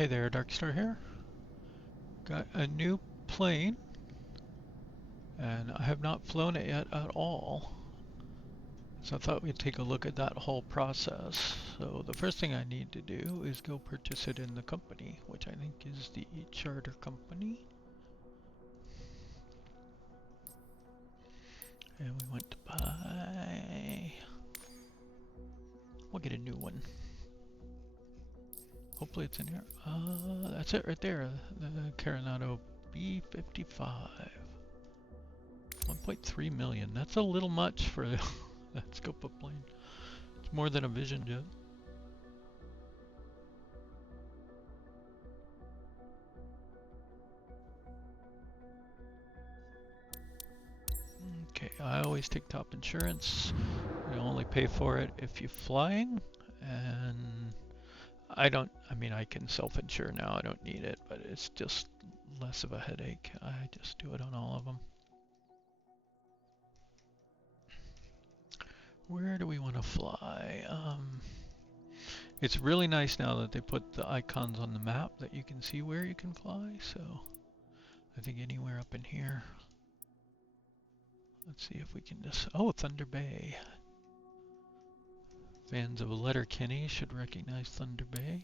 Hey there, Darkstar here. Got a new plane, and I have not flown it yet at all. So I thought we'd take a look at that whole process. So the first thing I need to do is go purchase it in the company, which I think is the charter company. And we want to buy... We'll get a new one. Hopefully it's in here. That's it right there. The Carenado B55. 1.3 million. That's a little much for that scope of plane. It's more than a Vision jet. Okay, I always take top insurance. You only pay for it if you're flying, and I mean, I can self-insure now, I don't need it, but it's just less of a headache. I just do it on all of them. Where do we want to fly? It's really nice now that they put the icons on the map that you can see where you can fly, so I think anywhere up in here. Let's see if we can just, oh, Thunder Bay. Fans of Letterkenny should recognize Thunder Bay.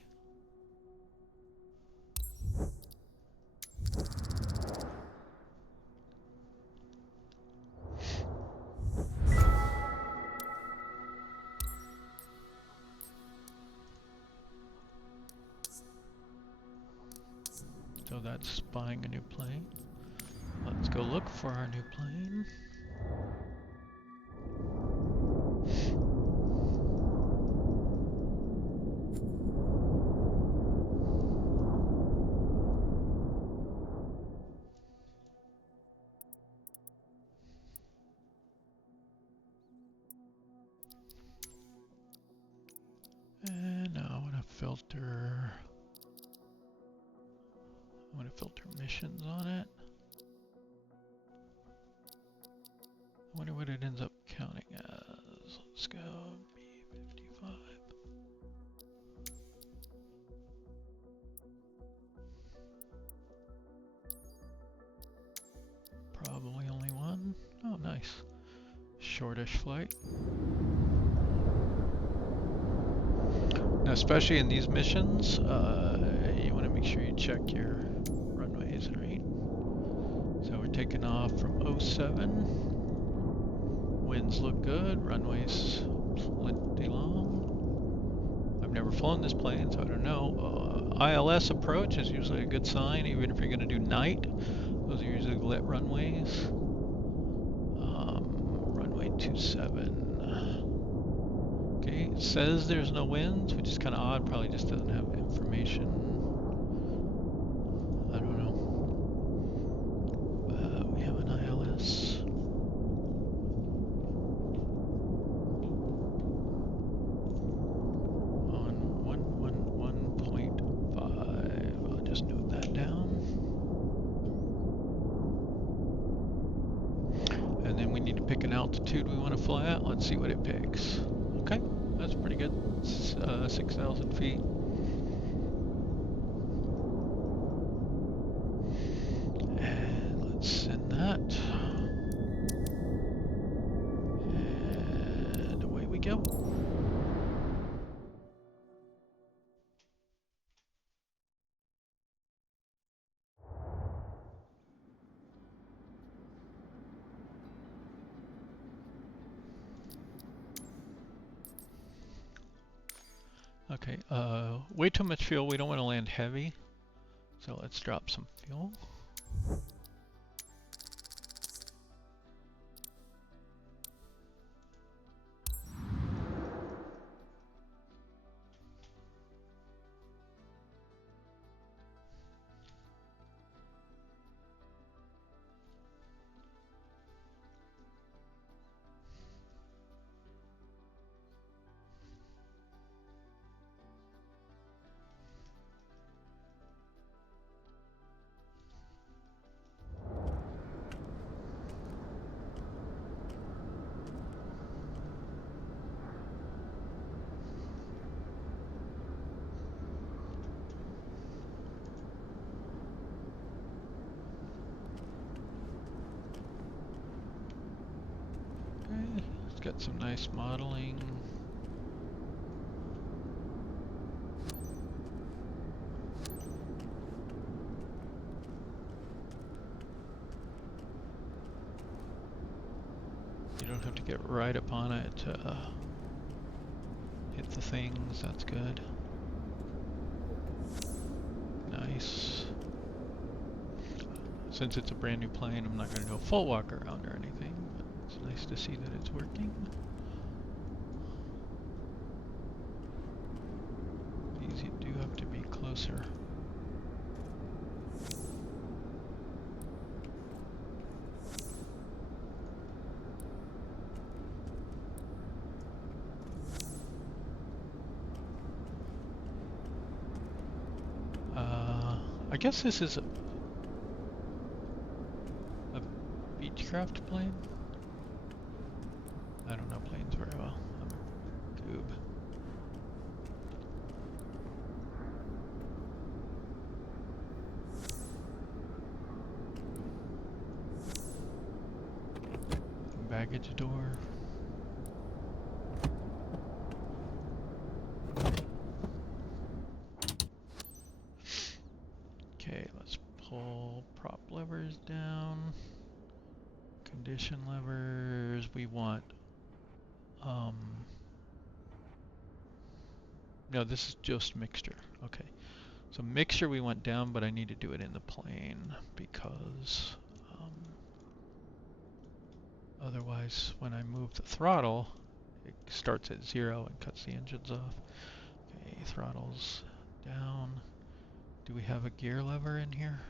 So that's buying a new plane. Let's go look for our new plane. And now I want to filter. I want to filter missions on it. I wonder what it ends up counting as. Let's go B55. Probably only one. Oh, nice. Shortish flight. Now, especially in these missions, you want to make sure you check your runways, right? So we're taking off from 07. Winds look good, runways plenty long. I've never flown this plane, so I don't know. ILS approach is usually a good sign, even if you're going to do night. Those are usually lit runways. Runway 27. Okay, it says there's no winds, which is kind of odd. Probably just doesn't have information. I don't know. We have an ILS. On 111.5. I'll just note that down. And then we need to pick an altitude we want to fly at. Let's see what it picks. Okay, that's pretty good. 6,000 feet. And let's send that. And away we go. Okay, way too much fuel. We don't want to land heavy. So let's drop some fuel. got some nice modeling. You don't have to get right up on it to hit the things. That's good. Nice. Since it's a brand new plane, I'm not going to do a full walk around or anything, but it's nice to see that it's working. These you do have to be closer. I guess this is a Beechcraft plane? I don't know planes very well. I'm a goob. Baggage door. Okay, let's pull prop levers down. Condition levers, we want, no, this is just mixture. Okay, so mixture we want down, but I need to do it in the plane because otherwise when I move the throttle, it starts at 0 and cuts the engines off. Okay, throttle's down. Do we have a gear lever in here?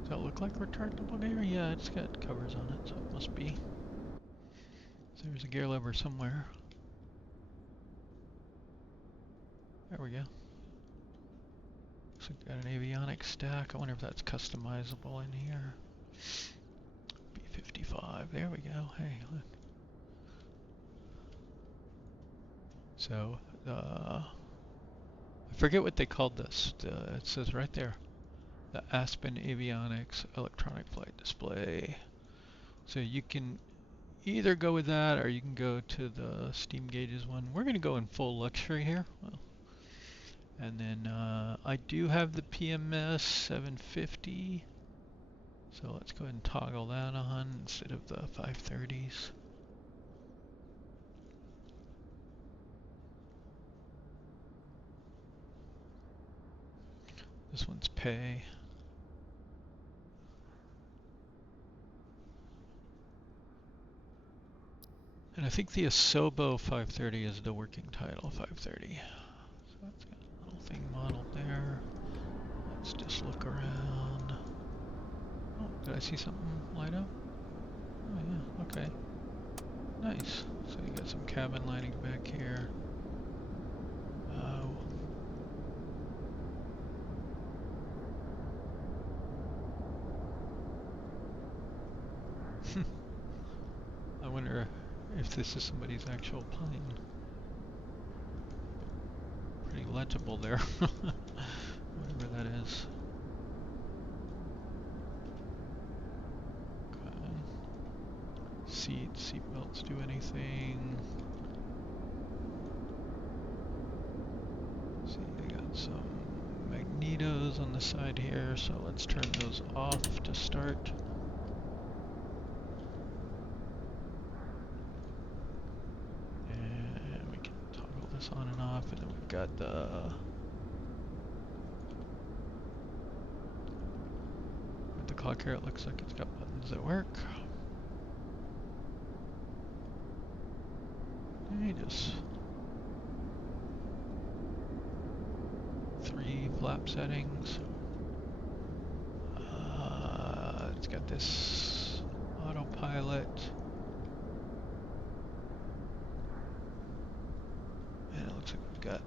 Does that look like retractable gear? Yeah, it's got covers on it, so it must be. So there's a gear lever somewhere. There we go. So we've got an avionics stack. I wonder if that's customizable in here. B55, there we go. Hey, look. So, I forget what they called this. It says right there, the Aspen Avionics Electronic Flight Display. So you can either go with that or you can go to the steam gauges one. We're going to go in full luxury here. Well, and then I do have the PMS 750. So let's go ahead and toggle that on instead of the 530s. This one's pay. And I think the Asobo 530 is the working title 530. So that's got a little thing modeled there. Let's just look around. Oh, did I see something light up? Oh yeah, okay. Nice. So you got some cabin lighting back here. I wonder if this is somebody's actual plane. Pretty legible there. Whatever that is. Okay. Seat belts do anything. See, I got some magnetos on the side here, so let's turn those off to start. And we can toggle this on and off, and then we've got the clock here. It looks like it's got buttons that work. Just 3 flap settings. It's got this autopilot. And it looks like we've got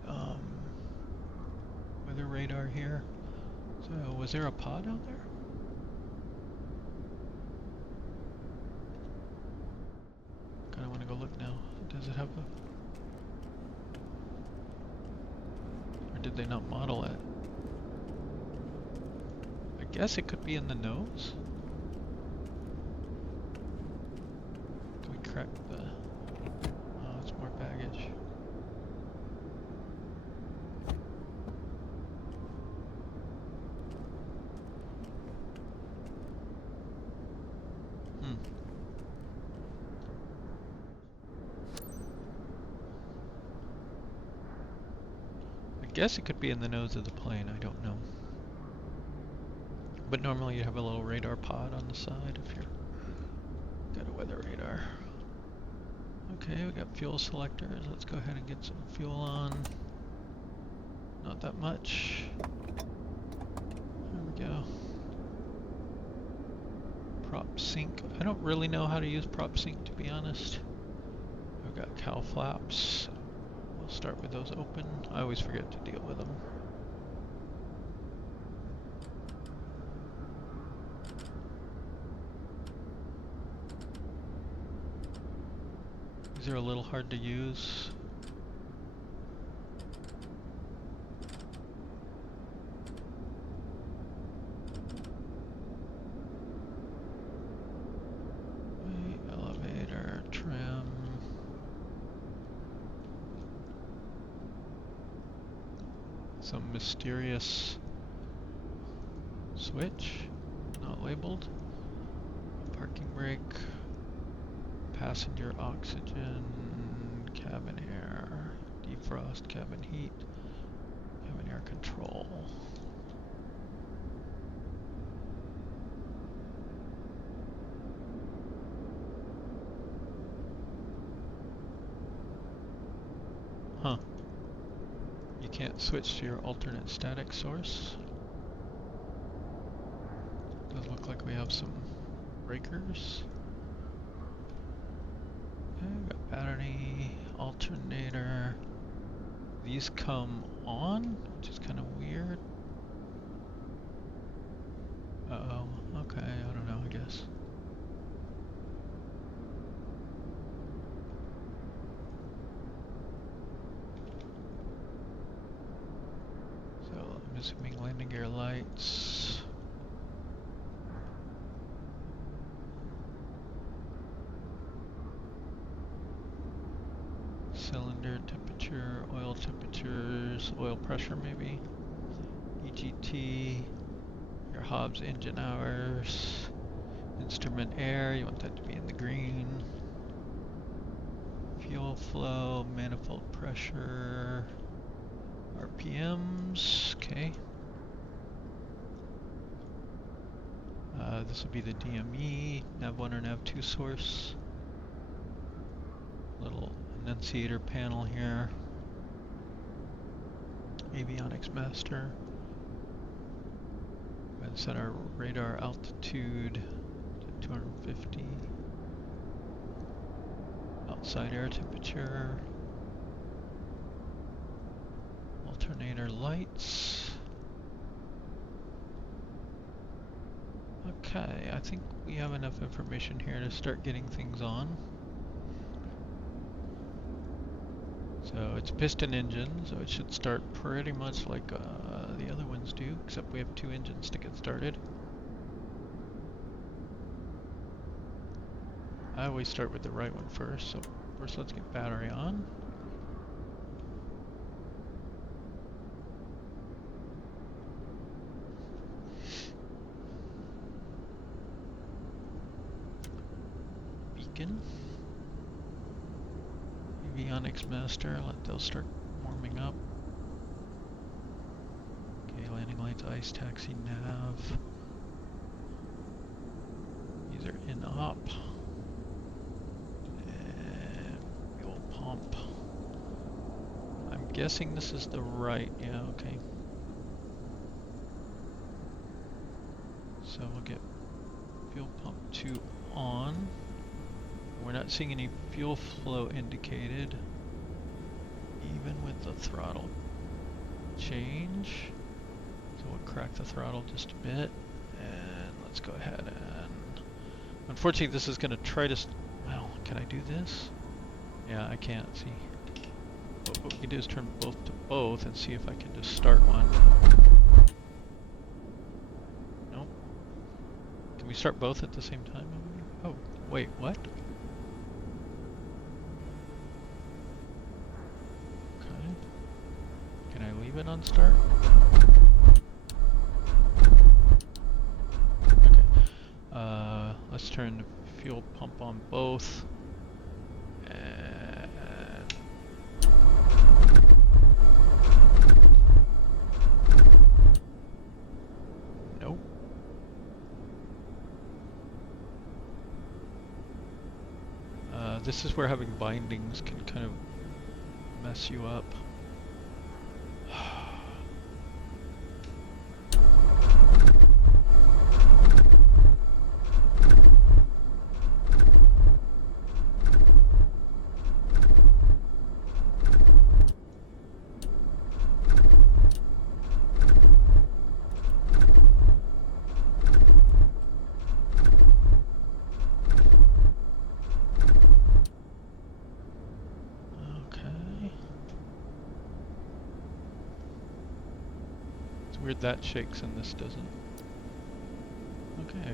weather radar here. So was there a pod out there? Kinda wanna go look now. Does it have a... Or did they not model it? I guess it could be in the nose? guess it could be in the nose of the plane, I don't know. But normally you have a little radar pod on the side if you're got a weather radar. Okay, we got fuel selectors. Let's go ahead and get some fuel on. Not that much. There we go. Prop sync. I don't really know how to use prop sync, to be honest. I've got cowl flaps. We'll start with those open. I always forget to deal with them. These are a little hard to use. Elevator, trim. Some mysterious switch, not labeled. Parking brake. Passenger oxygen, cabin air, defrost, cabin heat, cabin air control. Huh. You can't switch to your alternate static source. Does look like we have some breakers. Okay, we got battery, alternator. These come on, which is kind of weird. Uh-oh, okay, I don't know, I guess. So, I'm assuming landing gear lights. Cylinder temperature, oil temperatures, oil pressure maybe. EGT, your Hobbs engine hours, instrument air, you want that to be in the green. Fuel flow, manifold pressure, RPMs, okay. This will be the DME, nav1 or nav2 source. Little annunciator panel here. Avionics master. And set our radar altitude to 250. Outside air temperature. Alternator lights. Okay, I think we have enough information here to start getting things on. So it's piston engine, so it should start pretty much like the other ones do, except we have 2 engines to get started. I always start with the right one first, so first let's get battery on. Beacon. Avionics master, let those start warming up. Okay, landing lights, ice, taxi, nav. These are in op. And fuel pump. I'm guessing this is the right, yeah, okay. So we'll get fuel pump 2 on. We're not seeing any fuel flow indicated, even with the throttle change. So we'll crack the throttle just a bit, and let's go ahead and... Unfortunately, this is going to try to... Well, can I do this? Yeah, I can't, see. But what we can do is turn both to both and see if I can just start one. Nope. Can we start both at the same time? Oh, wait, what? Can I leave it on start? Okay. Let's turn the fuel pump on both. And this is where having bindings can kind of mess you up. Weird that shakes and this doesn't. Okay,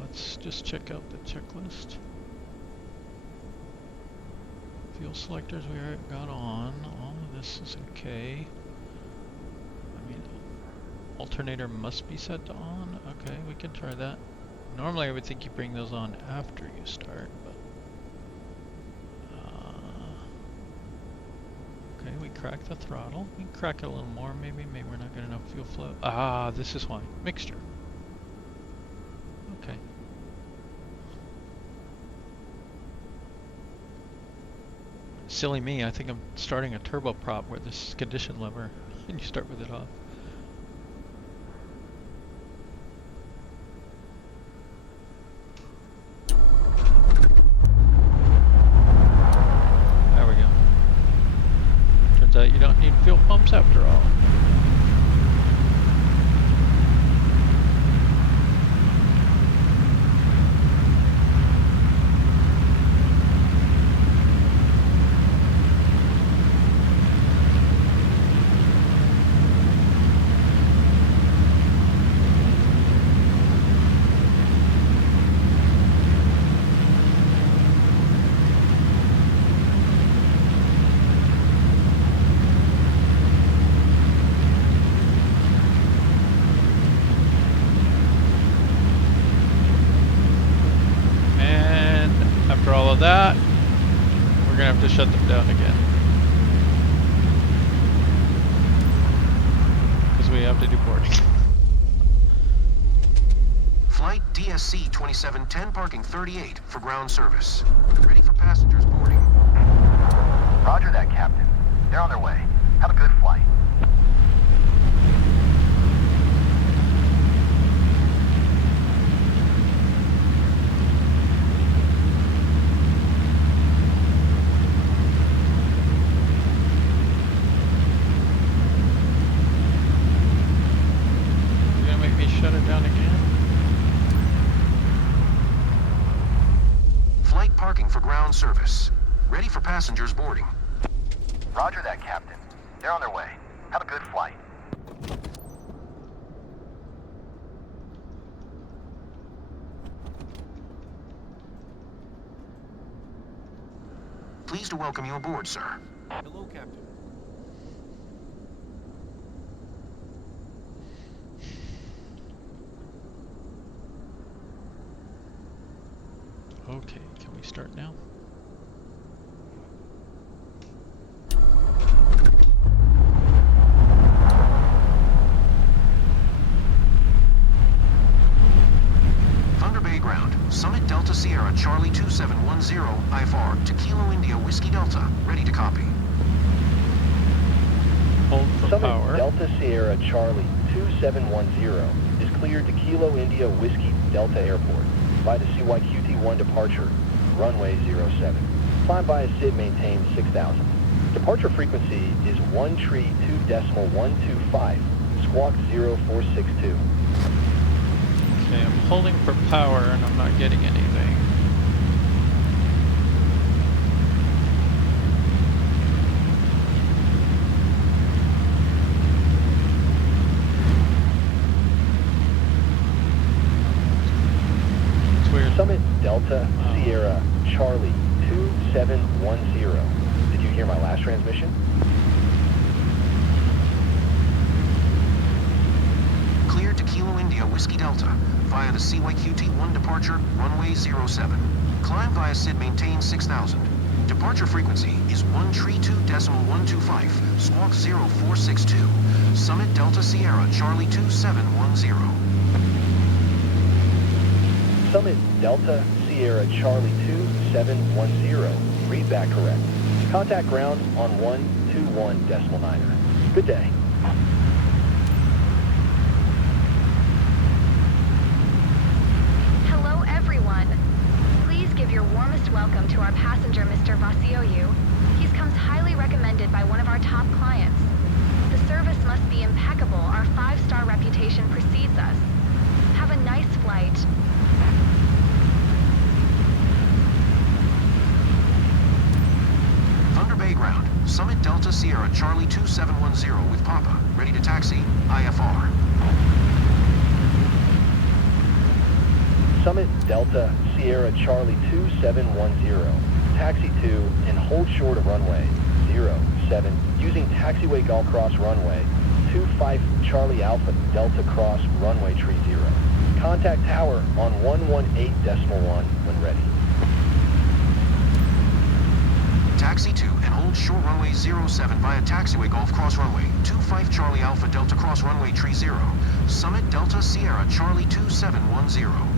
let's just check out the checklist. Fuel selectors we already got on. All of this is okay. I mean, alternator must be set to on. Okay, we can try that. Normally I would think you bring those on after you start, but okay, we crack the throttle. We can crack it a little more, maybe we're not getting enough fuel flow. Ah, this is why. Mixture. Okay. Silly me, I think I'm starting a turboprop where this is condition lever and you start with it off. There we go. Turns out you don't need fuel pumps after all. That we're gonna have to shut them down again because we have to do boarding. Flight DSC 2710 parking 38 for ground service. Ready for passengers boarding. Roger that, Captain. They're on their way. Have a good flight. Shut it down again. Flight parking for ground service. Ready for passengers boarding. Roger that, Captain. They're on their way. Have a good flight. Pleased to welcome you aboard, sir. Hello, Captain. Okay, can we start now? Thunder Bay ground. Summit Delta Sierra Charlie 2710 IFR to Kilo India Whiskey Delta. Ready to copy. Hold for Summit power. Delta Sierra Charlie 2710 is cleared to Kilo India Whiskey Delta Airport by the CYQT-1 departure, runway 07. Climb via SID maintained 6,000. Departure frequency is 132.125, squawk 0462. Okay, I'm holding for power and I'm not getting anything. Summit Delta Sierra Charlie 2710. Did you hear my last transmission? Cleared to Kilo India Whiskey Delta via the CYQT-1 departure, runway 07. Climb via SID maintain 6,000. Departure frequency is 132.125, squawk 0462. Summit Delta Sierra Charlie 2710. Summit Delta Sierra Charlie 2710 Read back correct. Contact ground on 121.9er. Good day. Hello, everyone. Please give your warmest welcome to our passenger, Mr. Vasioyu. He's comes highly recommended by one of our top clients. The service must be impeccable. Our 5-star reputation precedes us. Have a nice flight. Thunder Bay ground. Summit Delta Sierra Charlie 2710 with Papa. Ready to taxi. IFR. Summit Delta Sierra Charlie 2710. Taxi to and hold short of runway 07 using taxiway golf cross runway 25 Charlie Alpha Delta cross runway tree 0. Contact tower on 118.1 when ready. Taxi to and hold short runway 07 via taxiway golf cross runway 25 Charlie Alpha Delta cross runway tree 0. Summit Delta Sierra Charlie 2710.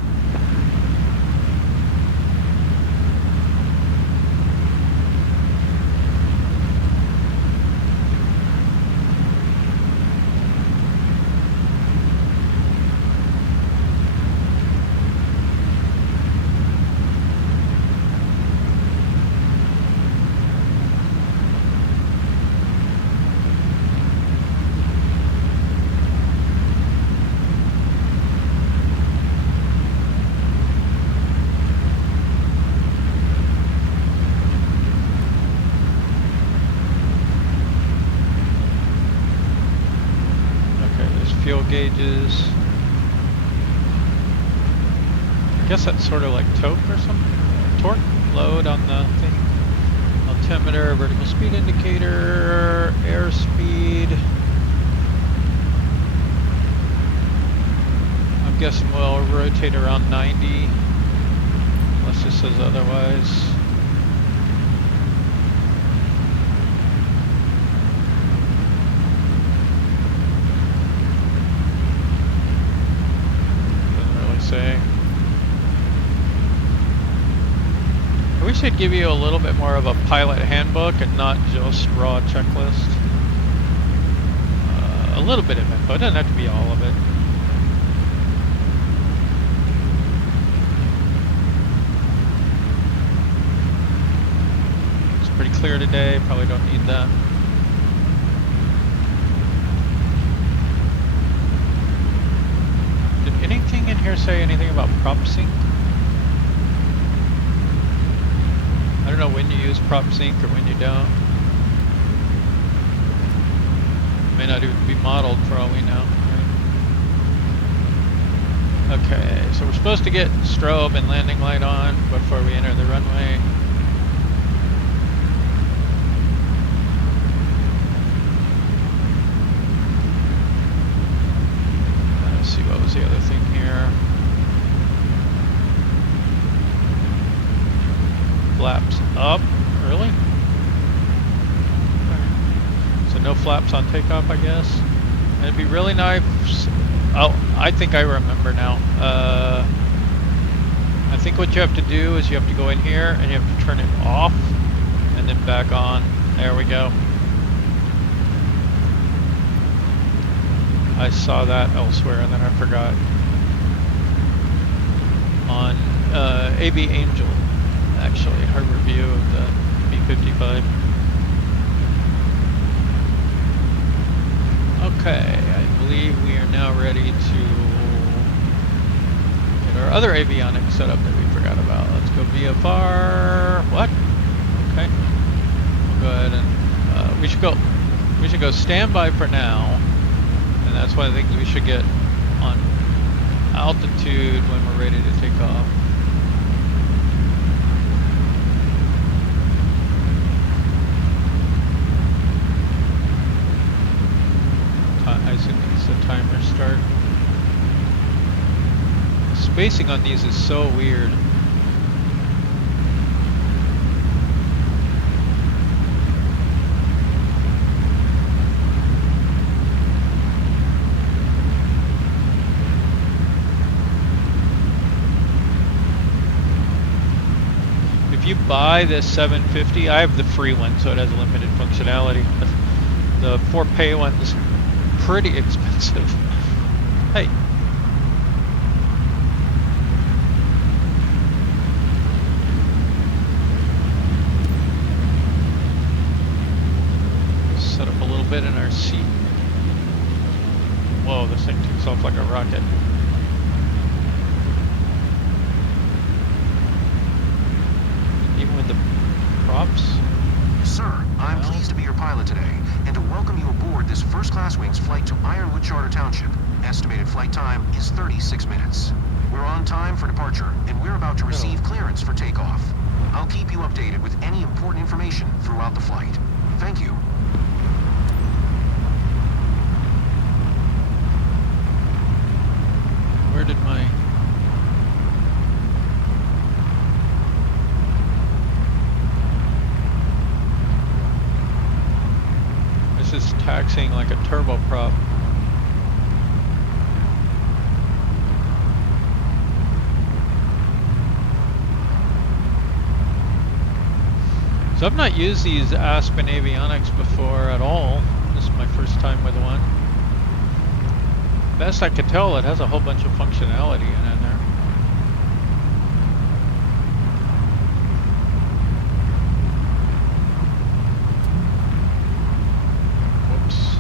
Fuel gauges. I guess that's sort of like torque or something. Torque load on the thing. Altimeter, vertical speed indicator, airspeed. I'm guessing we'll rotate around 90, unless it says otherwise. I wish they'd give you a little bit more of a pilot handbook and not just raw checklist. A little bit of info, it doesn't have to be all of it. It's pretty clear today, probably don't need that. Did anything in here say anything about prop sync? I don't know when you use prop sync or when you don't. It may not even be modeled for all we know. Right? Okay, so we're supposed to get strobe and landing light on before we enter the runway. Let's see, what was the other thing here? Flaps up, really? So no flaps on takeoff, I guess. And it'd be really nice. Oh, I think I remember now. I think what you have to do is you have to go in here and you have to turn it off and then back on. There we go. I saw that elsewhere and then I forgot. On AB Angel. Actually, her review of the B55. Okay, I believe we are now ready to get our other avionics setup that we forgot about. Let's go VFR. What? Okay. We'll go ahead and we should go standby for now, and that's one of the things we should get on altitude when we're ready to take off. I assume it's the timer start. The spacing on these is so weird. If you buy this 750. I have the free one, so it has limited functionality. The for pay one is pretty expensive. Hey. Set up a little bit in our seat. Whoa, this thing takes off like a rocket. Even with the props. Sir, I'm pleased to be your pilot today, and to welcome you aboard this first-class wings flight to Ironwood Charter Township. Estimated flight time is 36 minutes. We're on time for departure, and we're about to receive clearance for takeoff. I'll keep you updated with any important information throughout the flight. Thank you. Where did my... This is taxiing like a turboprop. So I've not used these Aspen avionics before at all. This is my first time with one. Best I could tell, it has a whole bunch of functionality in it there. Whoops.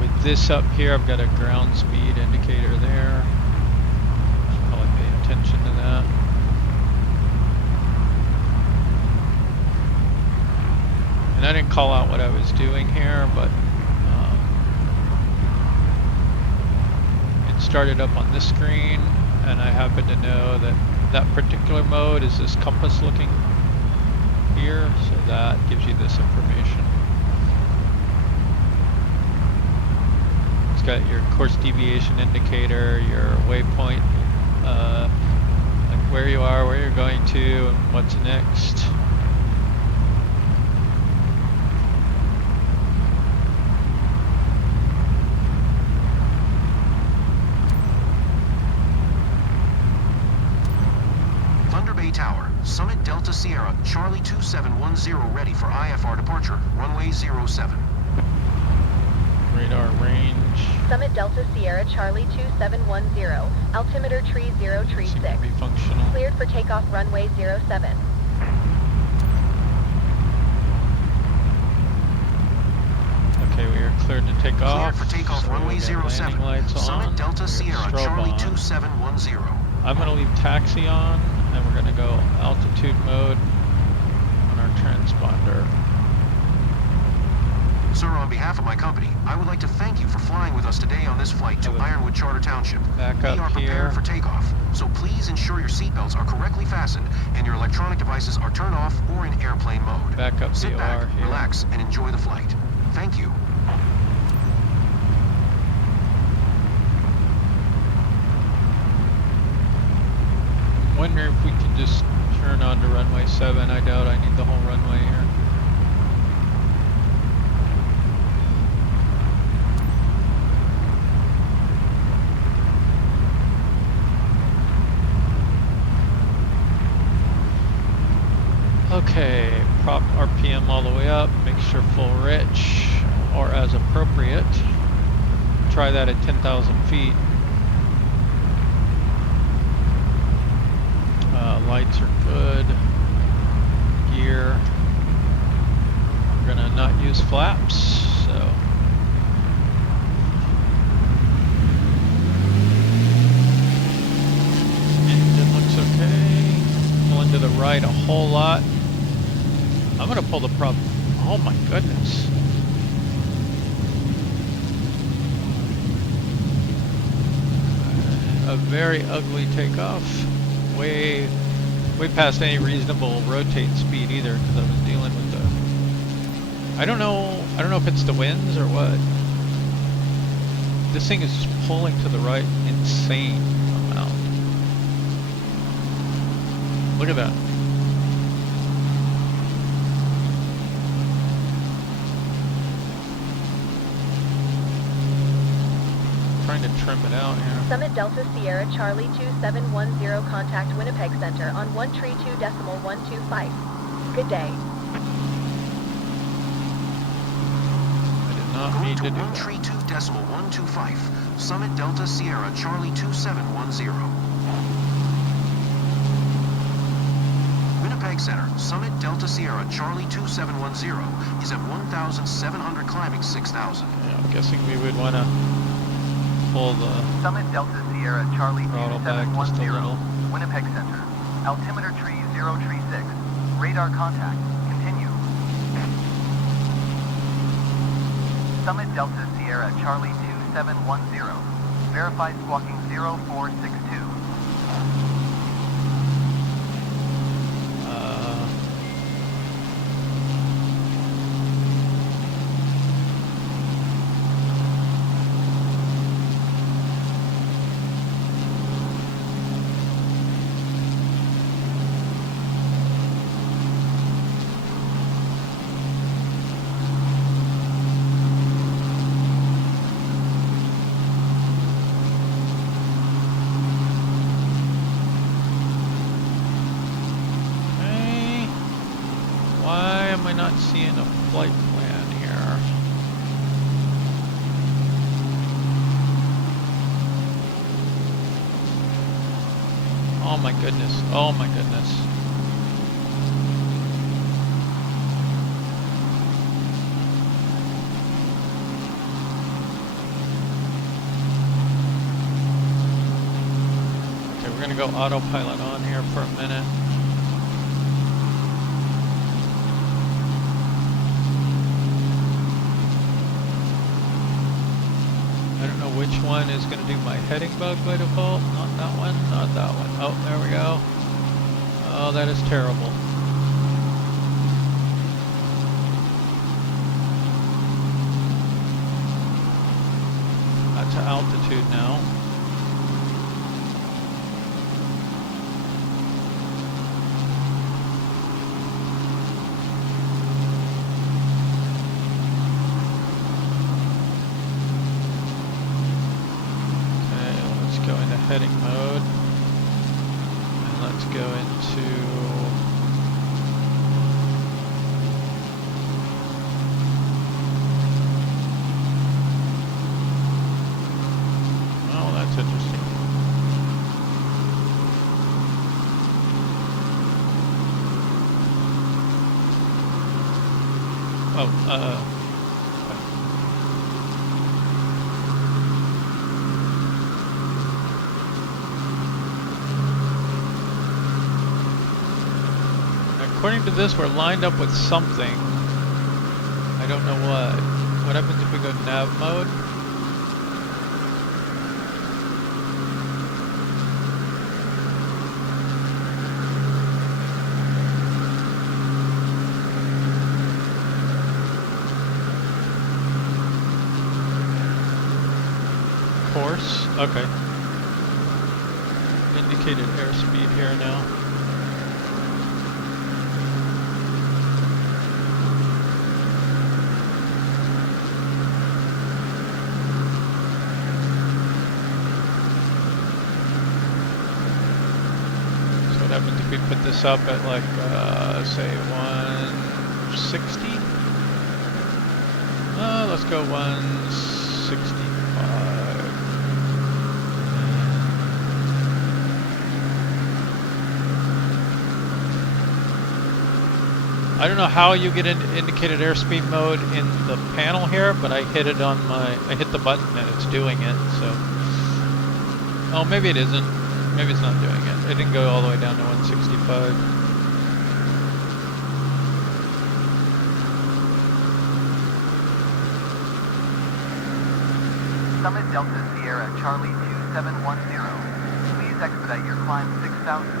With this up here, I've got a ground speed indicator there. Should probably pay attention to that. And I didn't call out what I was doing here, but it started up on this screen, and I happen to know that that particular mode is this compass looking here, so that gives you this information. It's got your course deviation indicator, your waypoint, like where you are, where you're going to, and what's next. Tower, Summit Delta Sierra, Charlie 2710 ready for IFR departure, runway 07. Radar range. Summit Delta Sierra, Charlie 2710, altimeter tree 036. Seems to be functional. Cleared for takeoff, runway 07. Okay, we are cleared to take off. Cleared for takeoff, so runway 07. Lights Summit on. Delta Sierra, Charlie 2710. I'm going to leave taxi on, and we're going to go altitude mode on our transponder. Sir, on behalf of my company, I would like to thank you for flying with us today on this flight to Ironwood Charter Township. Back We up are prepared here. for takeoff, so please ensure your seatbelts are correctly fastened and your electronic devices are turned off or in airplane mode. Back up Sit VOR back, here. relax, and enjoy the flight. Thank you. Wonder if we could just turn on to runway 7. I doubt I need the whole runway here. Okay, prop RPM all the way up, make sure full rich or as appropriate. Try that at 10,000 feet. Lights are good. Gear. We're gonna not use flaps, so. Engine looks okay. Pulling to the right a whole lot. I'm gonna pull the prop. Oh my goodness. A very ugly takeoff. Way past any reasonable rotate speed either, because I was dealing with the. I don't know if it's the winds or what. This thing is just pulling to the right, insane amount. Look at that. can trim it out here. Summit Delta Sierra Charlie 2710 contact Winnipeg Center on 132.125. Good day. I did not Going mean to to do that. 132.125. Summit Delta Sierra Charlie 2710. Winnipeg Center, Summit Delta Sierra Charlie 2710 is at 1,700 climbing 6,000. Yeah, I'm guessing we would want to pull the Summit Delta Sierra Charlie throttle back just a 2710, little. Winnipeg Center. Altimeter tree 036. Radar contact. Continue. Summit Delta Sierra Charlie 2710. Verify squawking 0462. Why am I not seeing a flight plan here? Oh my goodness. Oh my goodness. Okay, we're gonna go autopilot on here for a minute. I don't know which one is going to do my heading bug by default. Not that one, not that one. Oh, there we go. Oh, that is terrible. That's to altitude now. Heading mode, and let's go into oh, that's interesting. Oh, according to this, we're lined up with something. I don't know what. What happens if we go nav mode? Course. Okay. Indicated airspeed here now. Happens if we put this up at like, say 160? Let's go 165. I don't know how you get into indicated airspeed mode in the panel here, but I hit it on I hit the button and it's doing it, so. Oh, maybe it isn't. Maybe it's not doing it. It didn't go all the way down to 165. Summit Delta Sierra Charlie 2710. Please expedite your climb 6,000.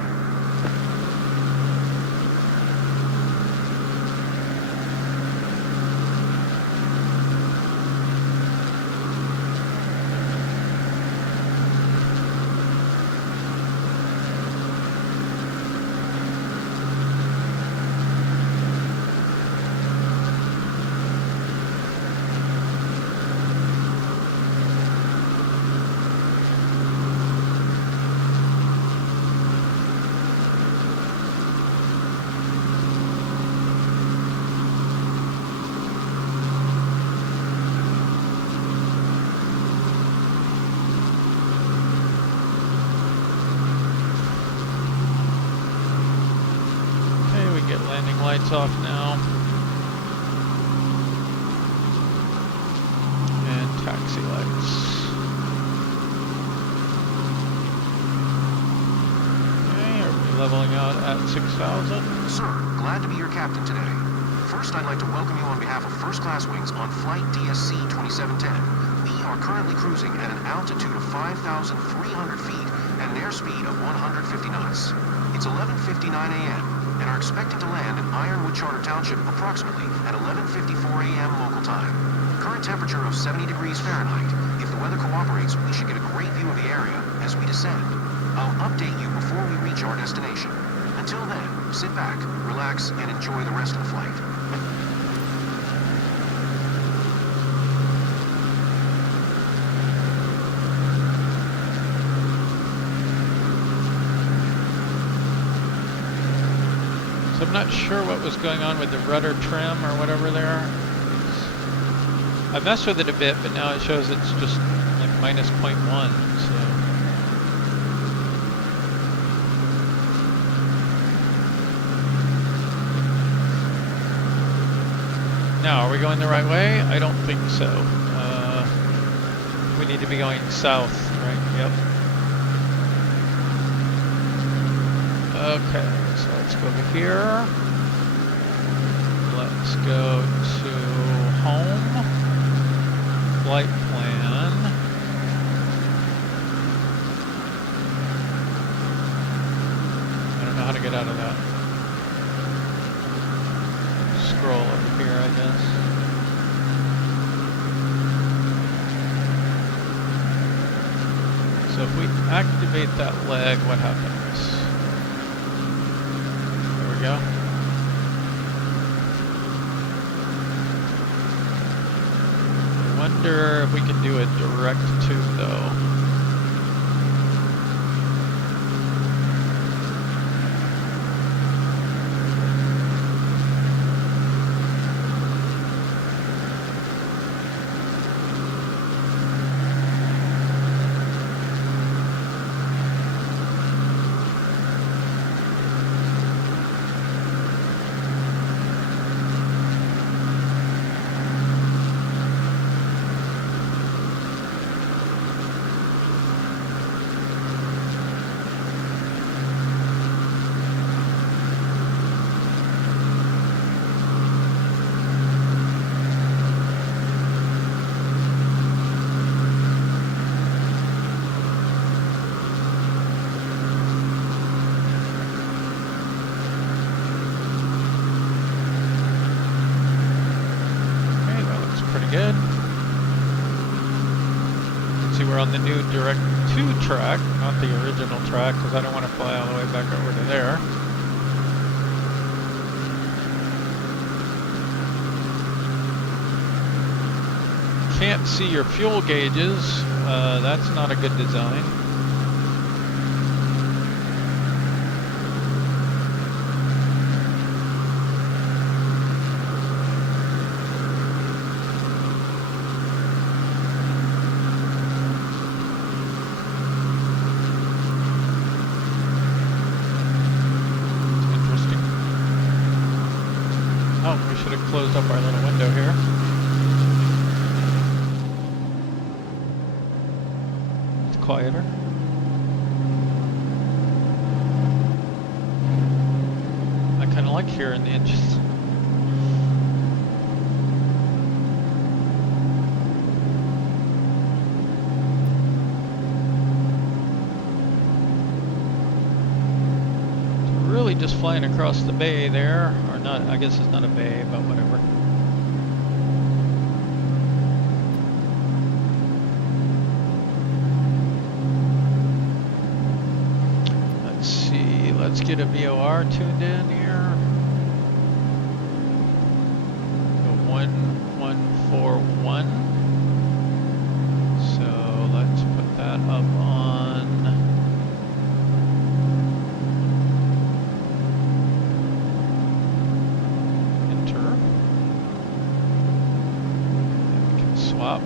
lights off now. And taxi lights. Okay, are we leveling out at 6,000? Sir, glad to be your captain today. First, I'd like to welcome you on behalf of First Class Wings on Flight DSC 2710. We are currently cruising at an altitude of 5,300 feet and an airspeed of 150 knots. It's 11:59 a.m. and are expecting to land in Ironwood Charter Township approximately at 11:54 a.m. local time. Current temperature of 70 degrees Fahrenheit. If the weather cooperates, we should get a great view of the area as we descend. I'll update you before we reach our destination. Until then, sit back, relax, and enjoy the rest of the flight. So I'm not sure what was going on with the rudder trim or whatever there. I messed with it a bit, but now it shows it's just like minus 0.1, so. Now, are we going the right way? I don't think so. We need to be going south, right? Yep. Okay, so let's go over here. Let's go to home. Flight plan. I don't know how to get out of that. Scroll over here, I guess. So if we activate that leg, what happens? There we go. I wonder if we can do a direct tube though. Good. See, we're on the new Direct 2 track, not the original track, because I don't want to fly all the way back over to there. Can't see your fuel gauges. That's not a good design. Closed up our little window here. It's quieter. I kind of like hearing the engines. Really just flying across the bay there, or not, I guess it's not a bay, but whatever. Let's see, let's get a VOR tuned in here. So 1141. So let's put that up on swap.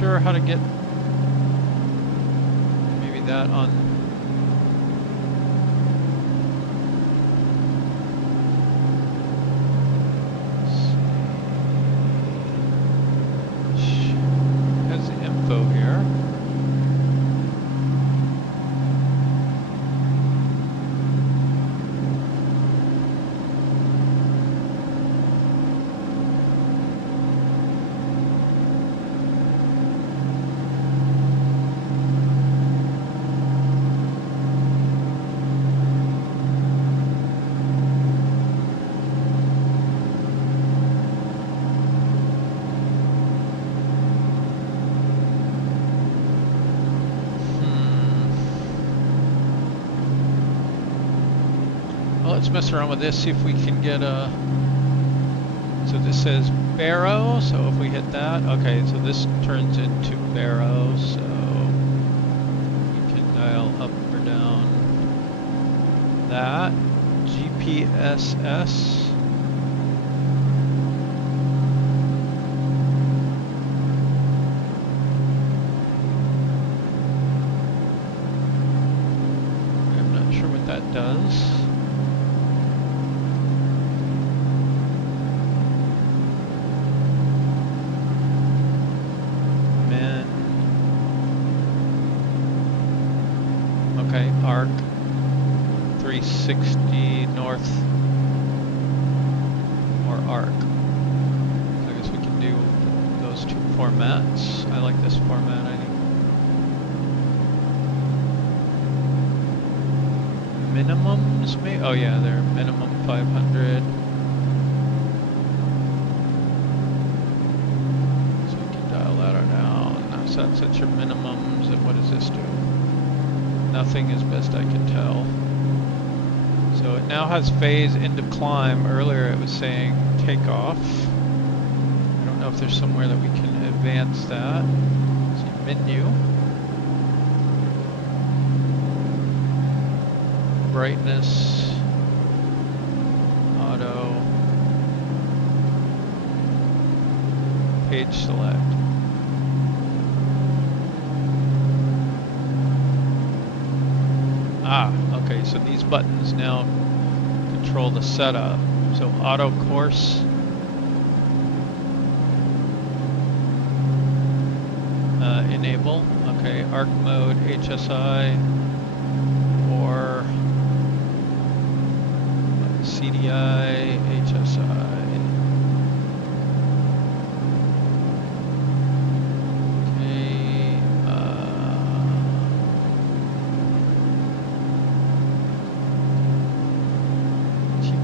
sure how to get maybe that on. Has the info here. Let's mess around with this, see if we can get a, so this says Barrow, so if we hit that, okay, so this turns into Barrow, so we can dial up or down that, GPSS. I'm not sure what that does. Okay, arc 360 north or arc. So I guess we can do those two formats. I like this format, I think. Minimums, maybe? Oh yeah, they're minimum 500. So we can dial that down. So that's your minimums, and what does this do? Nothing as best I can tell. So it now has phase into climb. Earlier it was saying takeoff. I don't know if there's somewhere that we can advance that. See menu. Brightness. Auto. Page select. Ah, okay, so these buttons now control the setup. So auto course. Enable. Okay, arc mode, HSI, or CDI, HSI.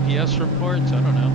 GPS reports? I don't know.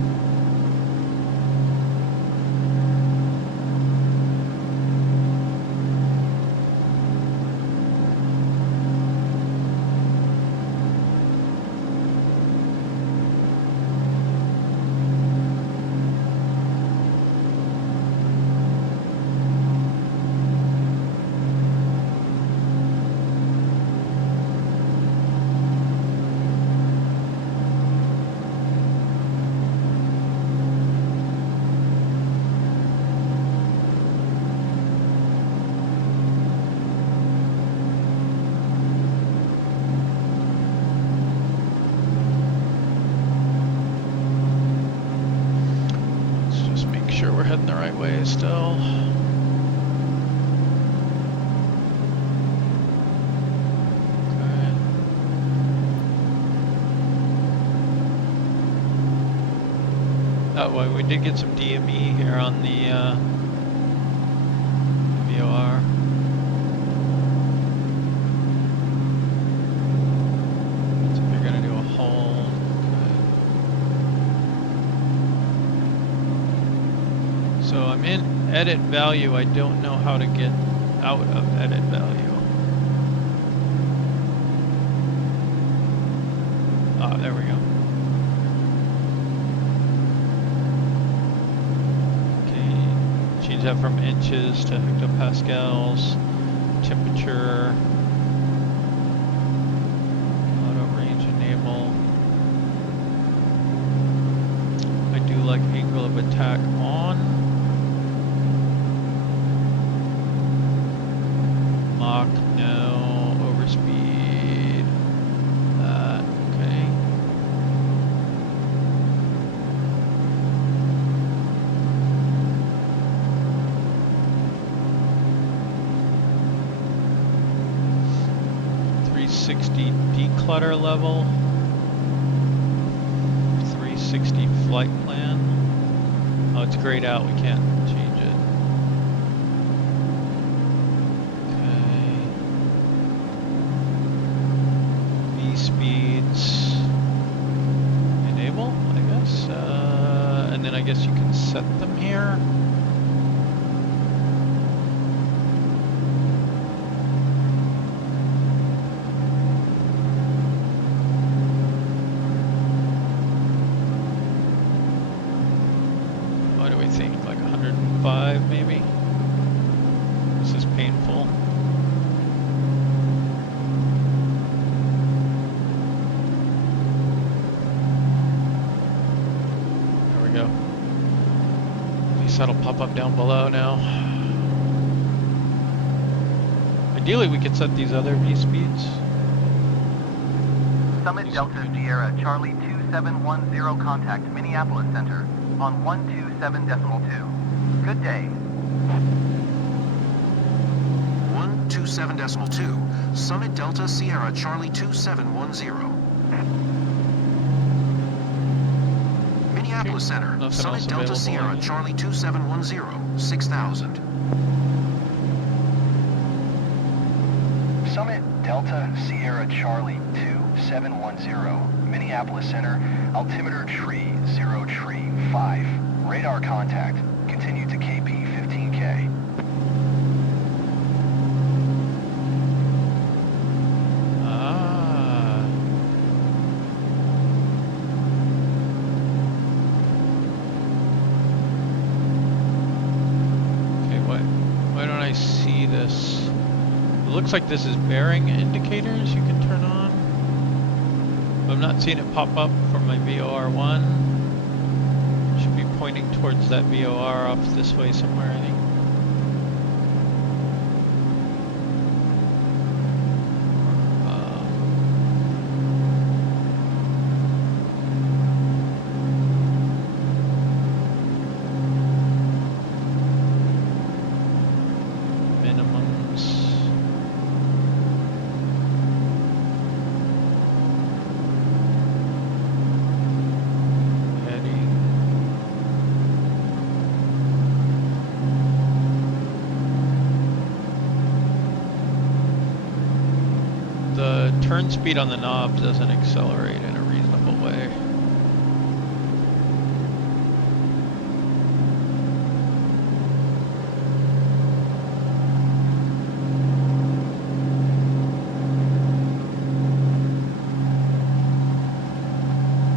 We're heading the right way still. Okay. Oh, well, we did get some DME here on the VOR. So they're gonna do a hold. So I'm in edit value. I don't know how to get out of edit value. Ah, there we go. Okay, change that from inches to hectopascals. Temperature. Auto range enable. I do like angle of attack on. 360 declutter level. 360 flight plan. Oh, it's grayed out. We can't change it. Okay. V speeds. Enable, I guess. And then I guess you can set them here. Like 105 maybe. This is painful. There we go. At least that'll pop up down below now. Ideally we could set these other V speeds. Summit Delta Sierra Charlie 2710 contact Minneapolis Center on 127.2. Good day. 127.2. Summit Delta Sierra Charlie 2710. Minneapolis Center. Nothing Summit else Delta available. Sierra Charlie 2710. 6000. Summit Delta Sierra Charlie 2710, Minneapolis Center, altimeter tree 0 tree 5. Radar contact. Continue to KP 15K. Ah. Okay, why don't I see this? It looks like this is bearing indicators you can turn on. But I'm not seeing it pop up from my VOR1. Should be pointing towards that VOR off this way somewhere, I think. Minimums. Heading. The turn speed on the knobs doesn't accelerate in a reasonable way.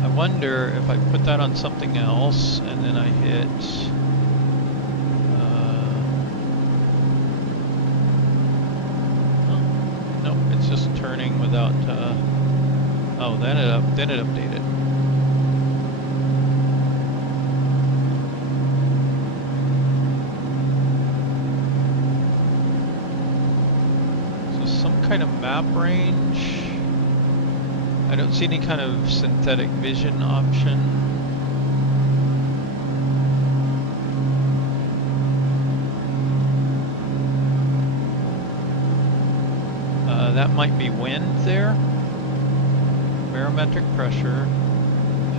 I wonder if I put that on something else and then I hit nope, it's just turning without oh, then it updated. So some kind of map range. I don't see any kind of synthetic vision option. That might be wind there. Barometric pressure.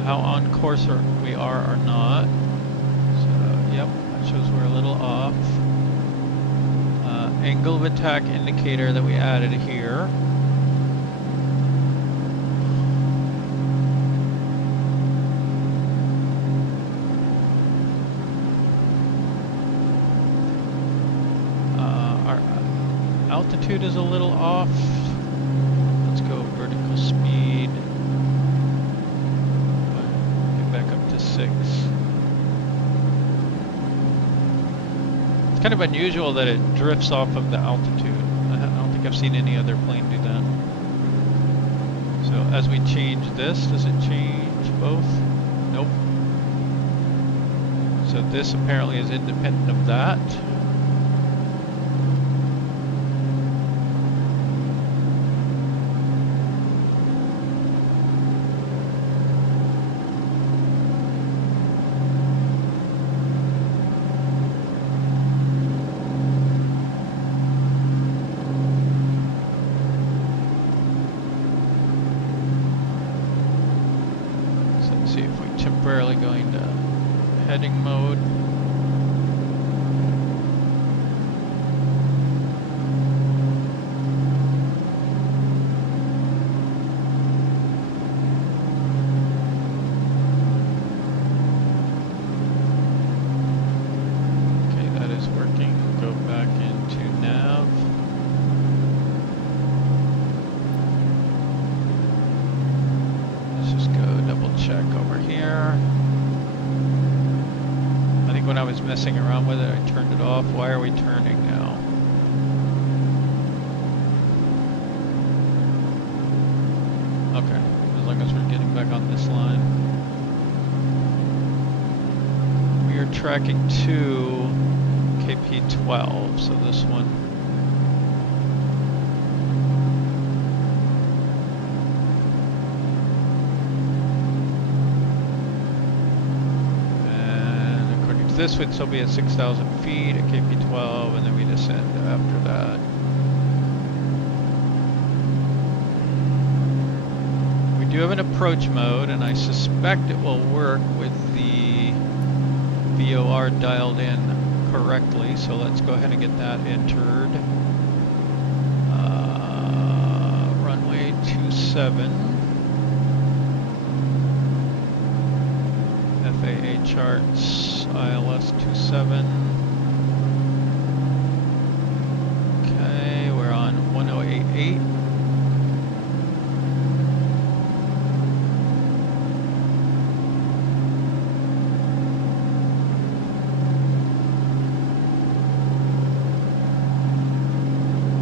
How on course we are or not. So, yep, that shows we're a little off. Angle of attack indicator that we added here. Altitude is a little off. Let's go vertical speed. Get back up to 6. It's kind of unusual that it drifts off of the altitude. I don't think I've seen any other plane do that. So as we change this, does it change both? Nope. So this apparently is independent of that. see if we temporarily go into heading mode. Okay, that is working. Go back into nav. Let's just go double check over here. I think when I was messing around with it, I turned it off. Why are we turning now? Okay, as long as we're getting back on this line. We are tracking to KP12, so this one. This would still be at 6,000 feet at KP12, and then we descend after that. We do have an approach mode, and I suspect it will work with the VOR dialed in correctly, so let's go ahead and get that entered. Runway 27. FAA charts, ILS 27. Okay, we're on 1088.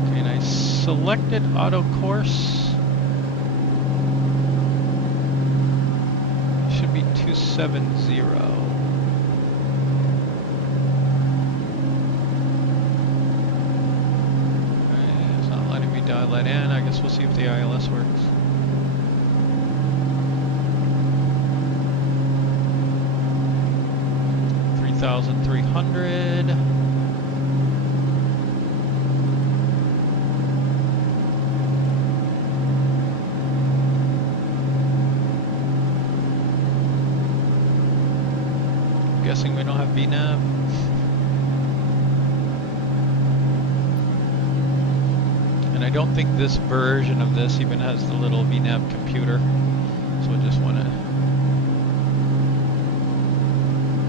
Okay, and I selected auto course. Should be 270. Let in. I guess we'll see if the ILS works. $3,300. I'm guessing we don't have VNAV. I don't think this version of this even has the little VNAV computer, so I just want to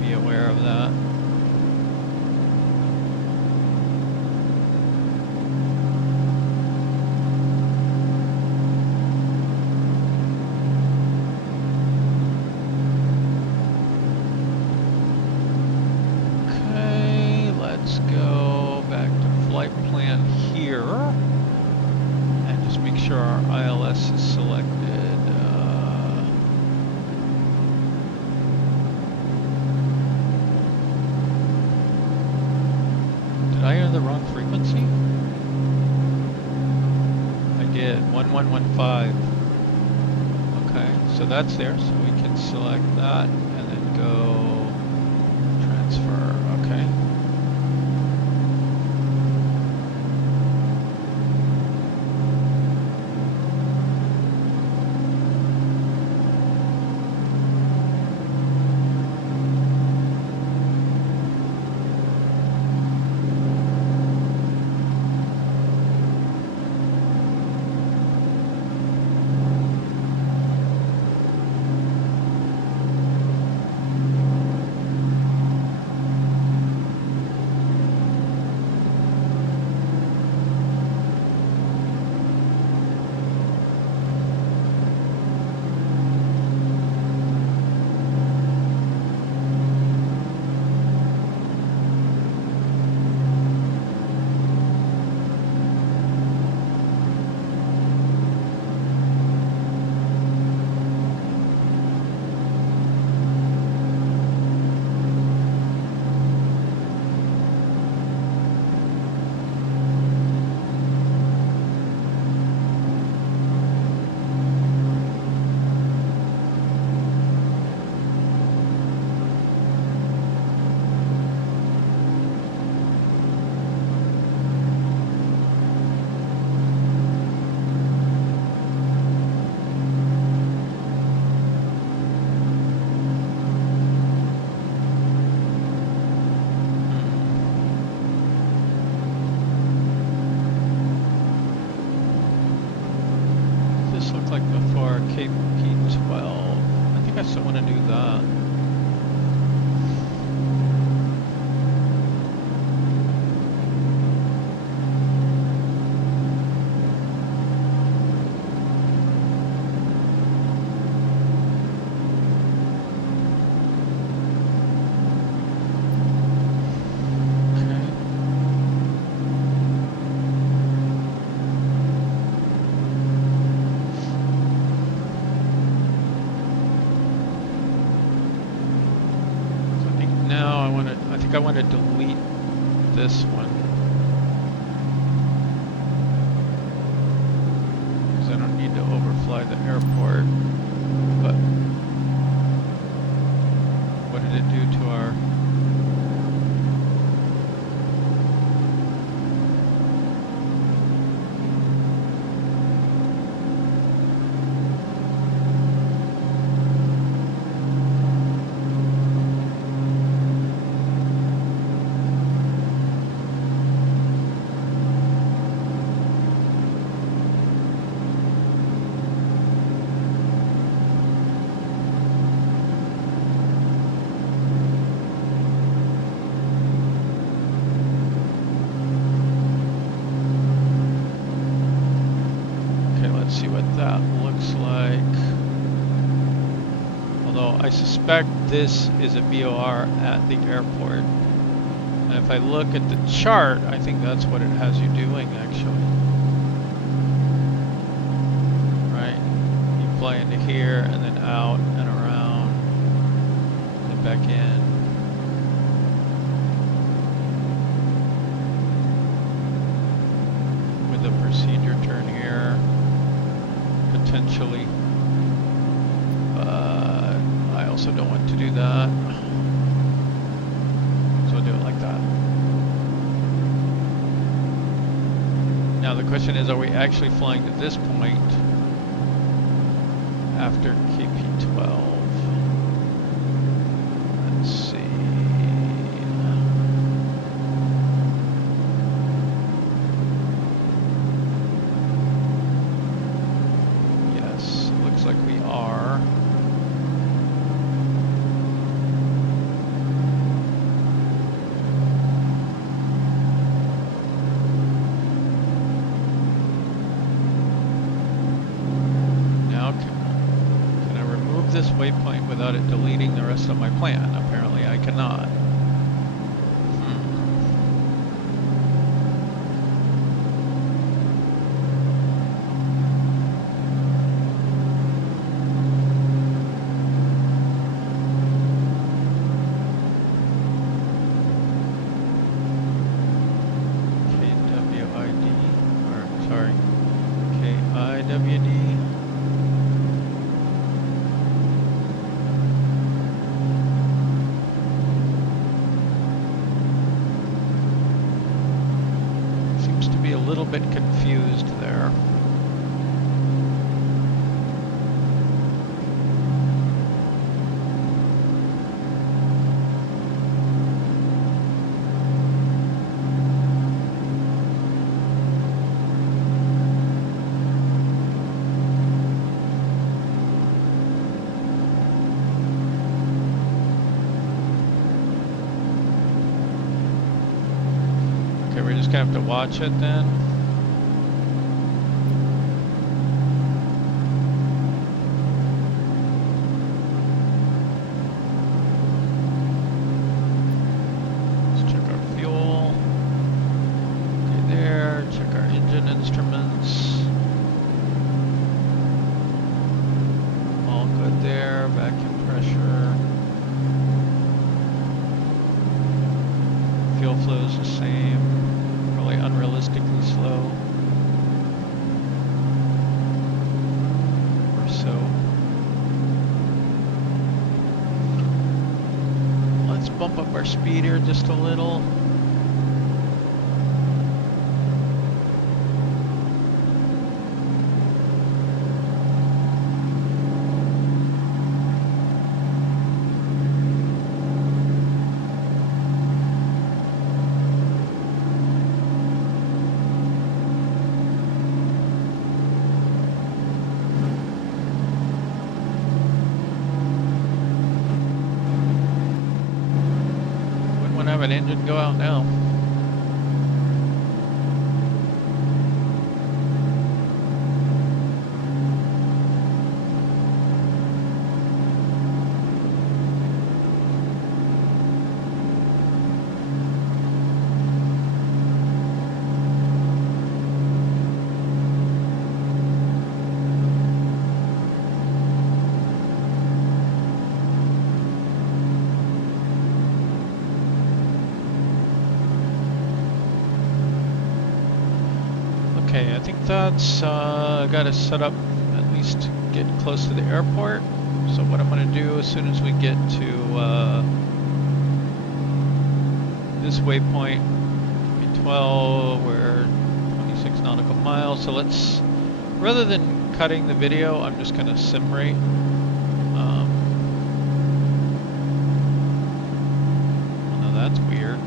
be aware of that. Okay, let's go back to flight plan here. Make sure our ILS is selected. Did I enter the wrong frequency? I did, 1115. Okay, so that's there, so we can select that and then go transfer. Okay. still want to do that. I want to delete this one because I don't need to overfly the airport. But what did it do to our... see what that looks like. Although I suspect this is a VOR at the airport. And if I look at the chart, I think that's what it has you doing actually. Right? You fly into here and then out and around and back in. With a procedure turn here. Potentially, but I also don't want to do that, so I'll do it like that. Now the question is, are we actually flying to this point after KP12? Let's see. Like we are. Now can I remove this waypoint without it deleting the rest of my plan? Apparently I cannot. Bit confused there. Okay, we're just gonna have to watch it then. Instruments. All good there. Vacuum pressure. Fuel flow is the same. Probably unrealistically slow. Or so. Let's bump up our speed here just a little. cabin engine go out now. Okay, I think that's got us set up at least to get close to the airport. So what I'm going to do as soon as we get to this waypoint, B12, we're 26 nautical miles. So let's, rather than cutting the video, I'm just going to sim rate. Oh, no, that's weird.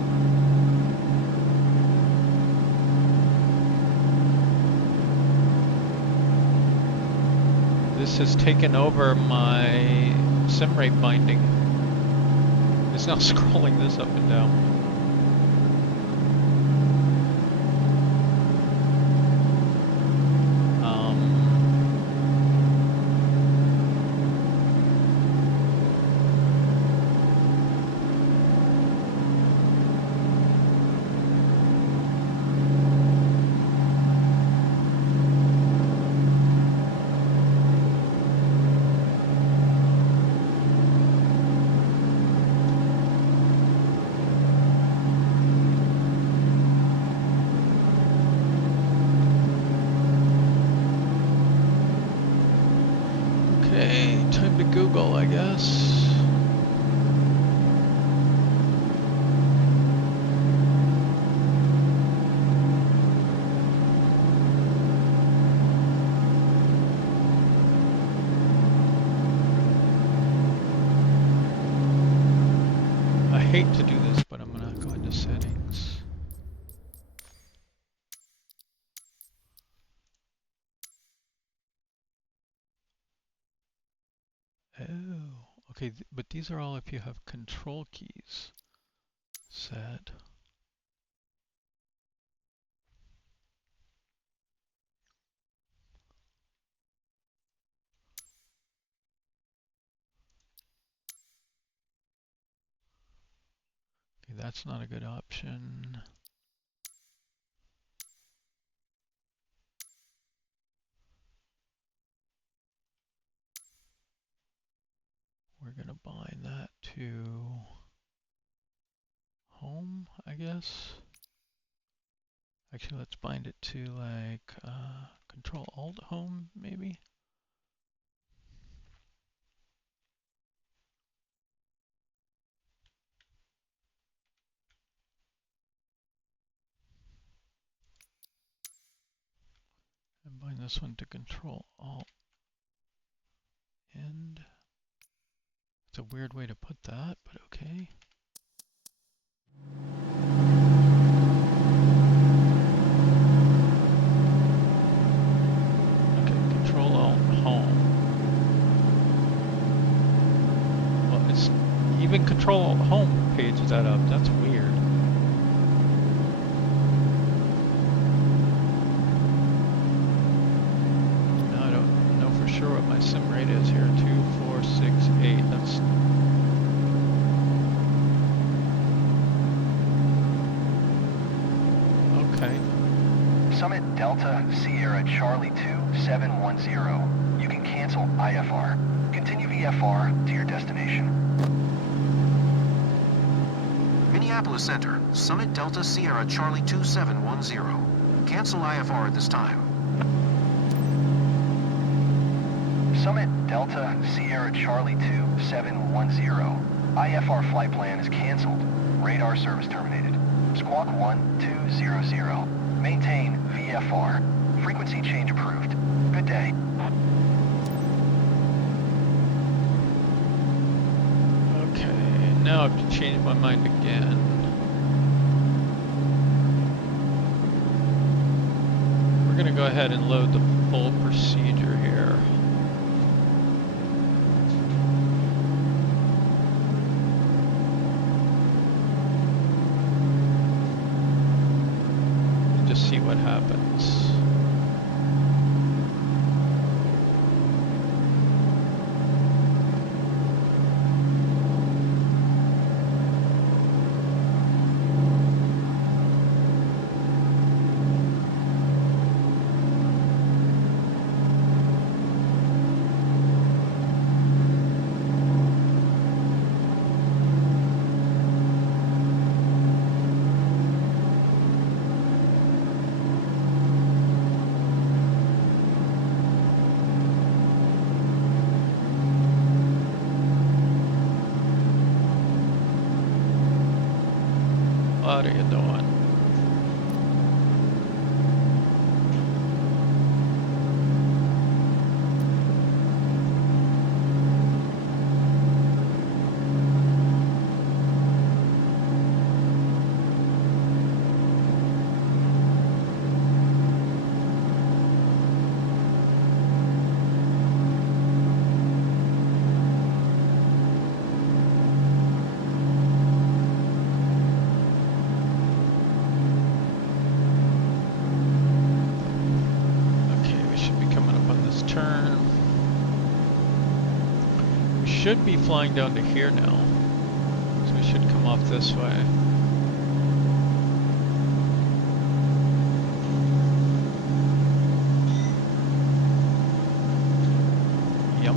This has taken over my sim rate binding. It's now scrolling this up and down. Okay, time to Google, I guess. I hate to do this, but I'm gonna go into settings. Oh, okay, but these are all if you have control keys set. Okay, that's not a good option. We're gonna bind that to home, I guess. Actually, let's bind it to like Control Alt Home, maybe. And bind this one to Control Alt End. It's a weird way to put that, but okay. Okay, Control Alt Home. Well, it's even Control Alt Home page that up. That's weird. Now I don't know for sure what my sim rate is here. 2, 4, 6, 8. That's okay. Summit Delta Sierra Charlie 2710. You can cancel IFR. Continue VFR to your destination. Minneapolis Center, Summit Delta Sierra Charlie 2710. Cancel IFR at this time. Summit Delta Sierra Charlie 2710. IFR flight plan is canceled. Radar service terminated. Squawk 1200. Maintain VFR. Frequency change approved. Good day. Okay, now I have to change my mind again. We're gonna go ahead and load the full procedure here. what happens. What are you doing? Turn. We should be flying down to here now, so we should come off this way. Yep.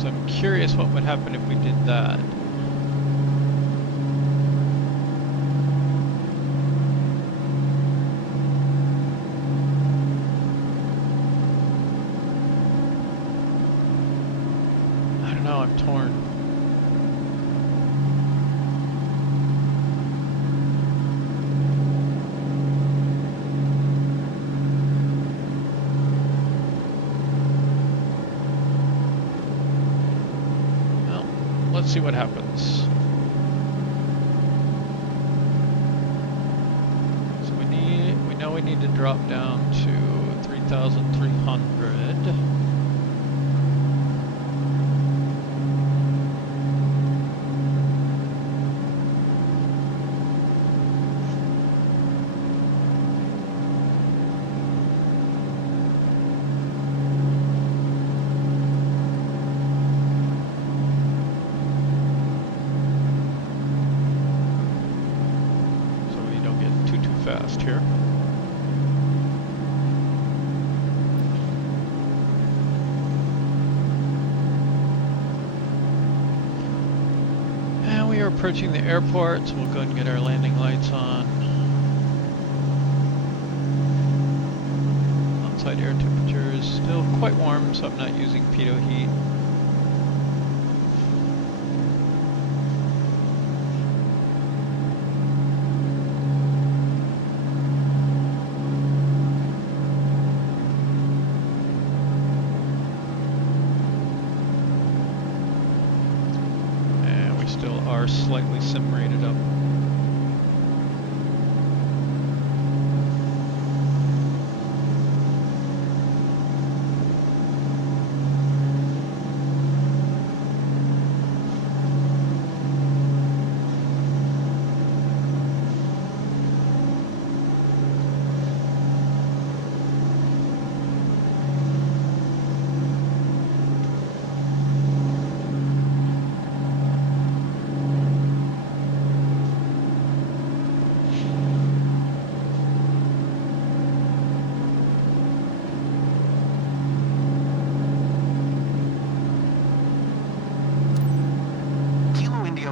So I'm curious what would happen if we did that. I'm torn. Well, let's see what happens. So we know we need to drop down to 3,300. Fast here. And we are approaching the airport, so we'll go ahead and get our landing lights on. Outside air temperature is still quite warm, so I'm not using pitot heat. Are slightly sim rated up.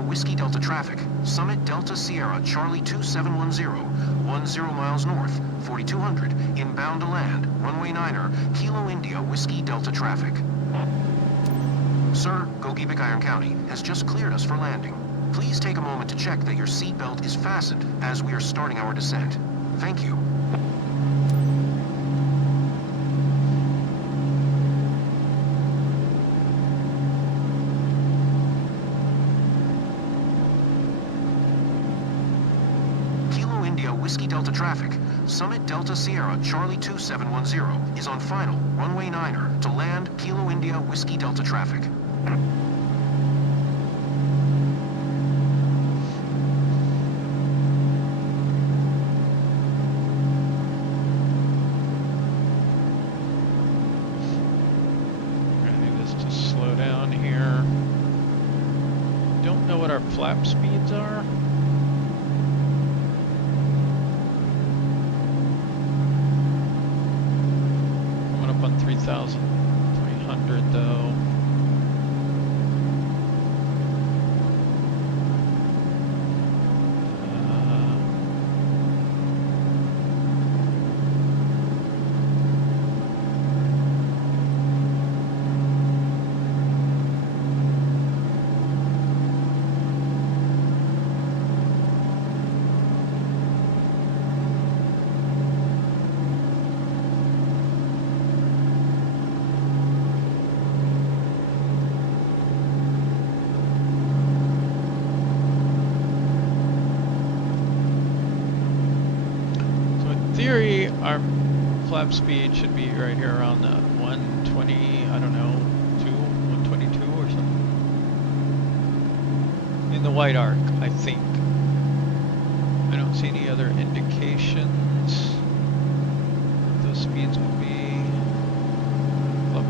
Whiskey Delta traffic. Summit Delta Sierra Charlie 2710, 10 miles north, 4200, inbound to land, runway 9er, Kilo India Whiskey Delta traffic. Sir, Gogebic Iron County has just cleared us for landing. Please take a moment to check that your seatbelt is fastened as we are starting our descent. Thank you. Whiskey Delta traffic. Summit Delta Sierra Charlie 2710 is on final runway 9er to land Kilo India Whiskey Delta traffic. Flap speeds are. Coming up on 3,300 though. Theory, our flap speed should be right here around the 120, I don't know, 122 or something. In the white arc, I think. I don't see any other indications what those speeds would be. Glove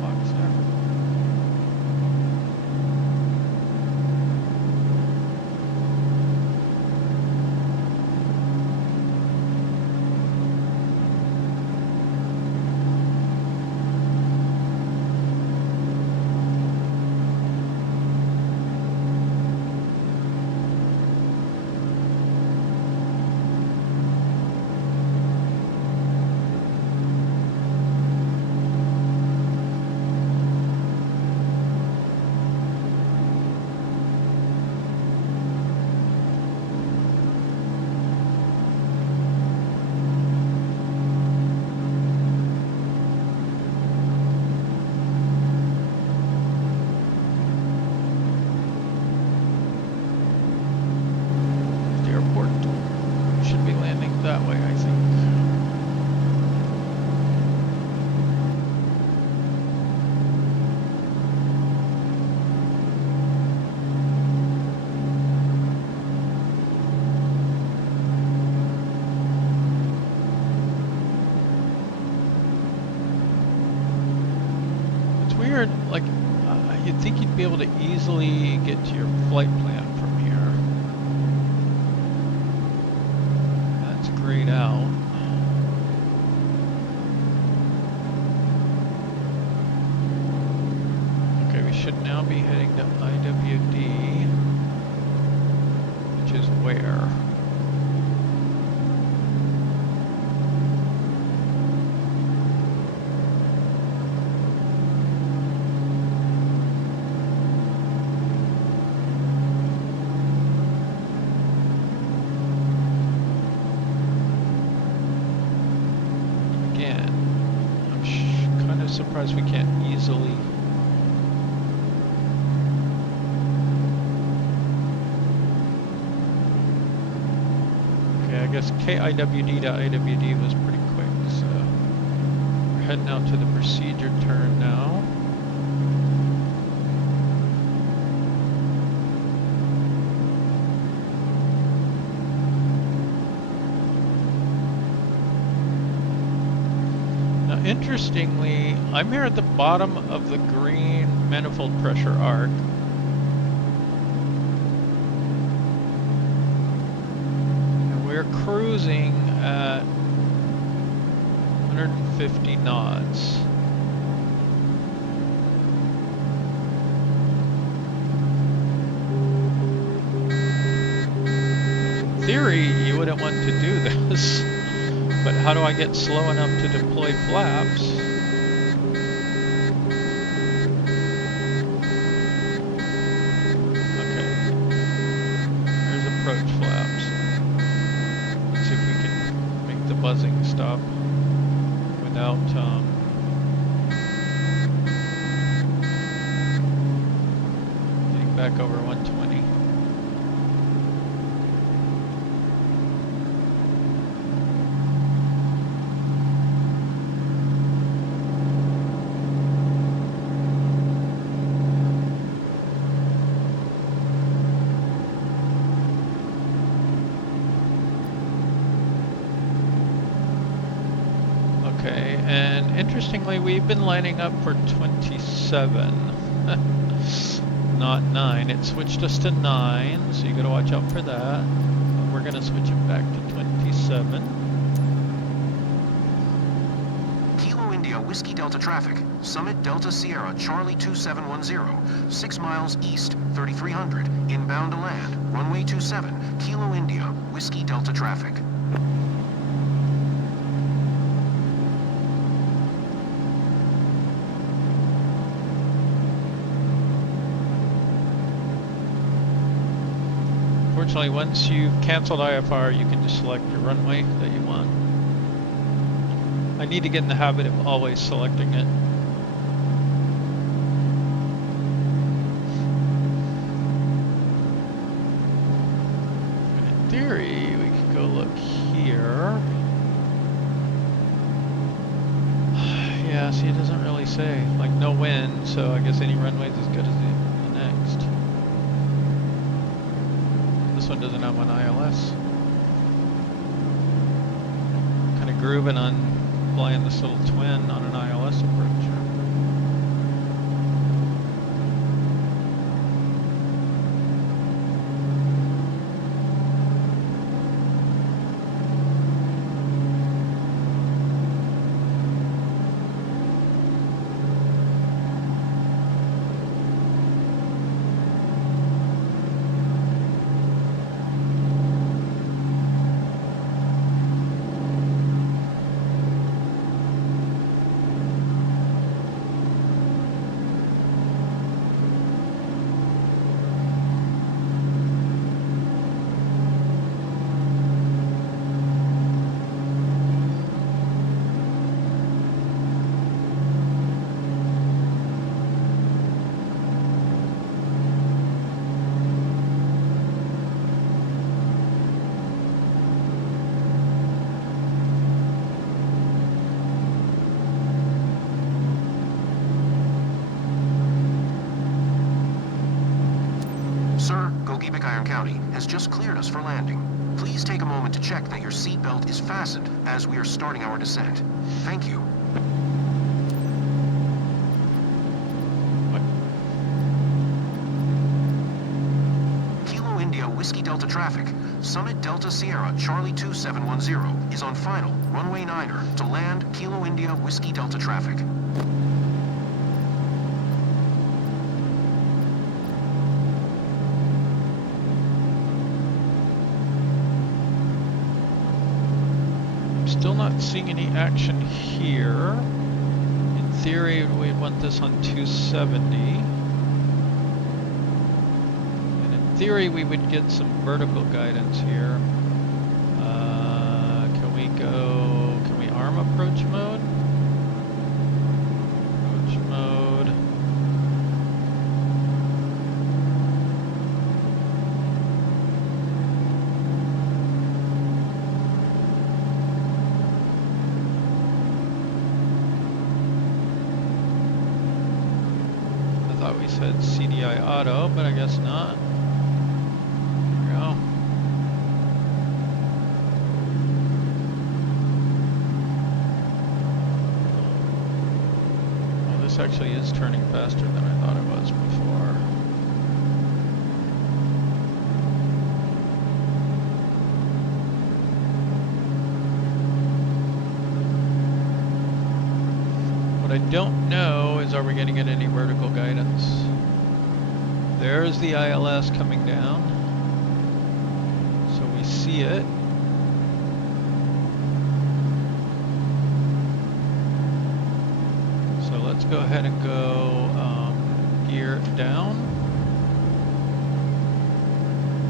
box there. That way, I think. It's weird, like, you'd think you'd be able to easily get to your flight plan from here. Grayed out. Okay, we should now be heading to IWD, which is where? Surprised we can't easily. Okay, I guess KIWD to IWD was pretty quick, so we're heading out to the procedure turn now. Interestingly, I'm here at the bottom of the green manifold pressure arc. And we're cruising at 150 knots. In theory, you wouldn't want to do this. But how do I get slow enough to deploy flaps? Okay. There's approach flaps. Let's see if we can make the buzzing stop without getting back over 120. Okay, and interestingly, we've been lining up for 27, not 9. It switched us to 9, so you gotta watch out for that. But we're gonna switch it back to 27. Kilo India Whiskey Delta traffic. Summit Delta Sierra Charlie 2710. 6 miles east, 3300. Inbound to land. Runway 27. Kilo India Whiskey Delta traffic. Fortunately, once you've canceled IFR, you can just select your runway that you want. I need to get in the habit of always selecting it. And in theory, we could go look here. Yeah, see, it doesn't really say. Like, no wind, so I guess any runway's as good as the next. This one doesn't have an ILS. Kind of grooving on flying this little twin on an ILS approach. Sir, Gogebic Iron County has just cleared us for landing. Please take a moment to check that your seatbelt is fastened as we are starting our descent. Thank you. What? Kilo India Whiskey Delta traffic. Summit Delta Sierra Charlie 2710 is on final runway 9er to land Kilo India Whiskey Delta traffic. Still not seeing any action here. In theory, we'd want this on 270. And in theory, we would get some vertical guidance here. Can we arm approach mode? Approach mode. We said CDI auto, but I guess not. There we go. Well, this actually is turning faster than I thought it was before. What I don't know is, are we going to get any vertical guidance? There's the ILS coming down. So we see it. So let's go ahead and go gear down.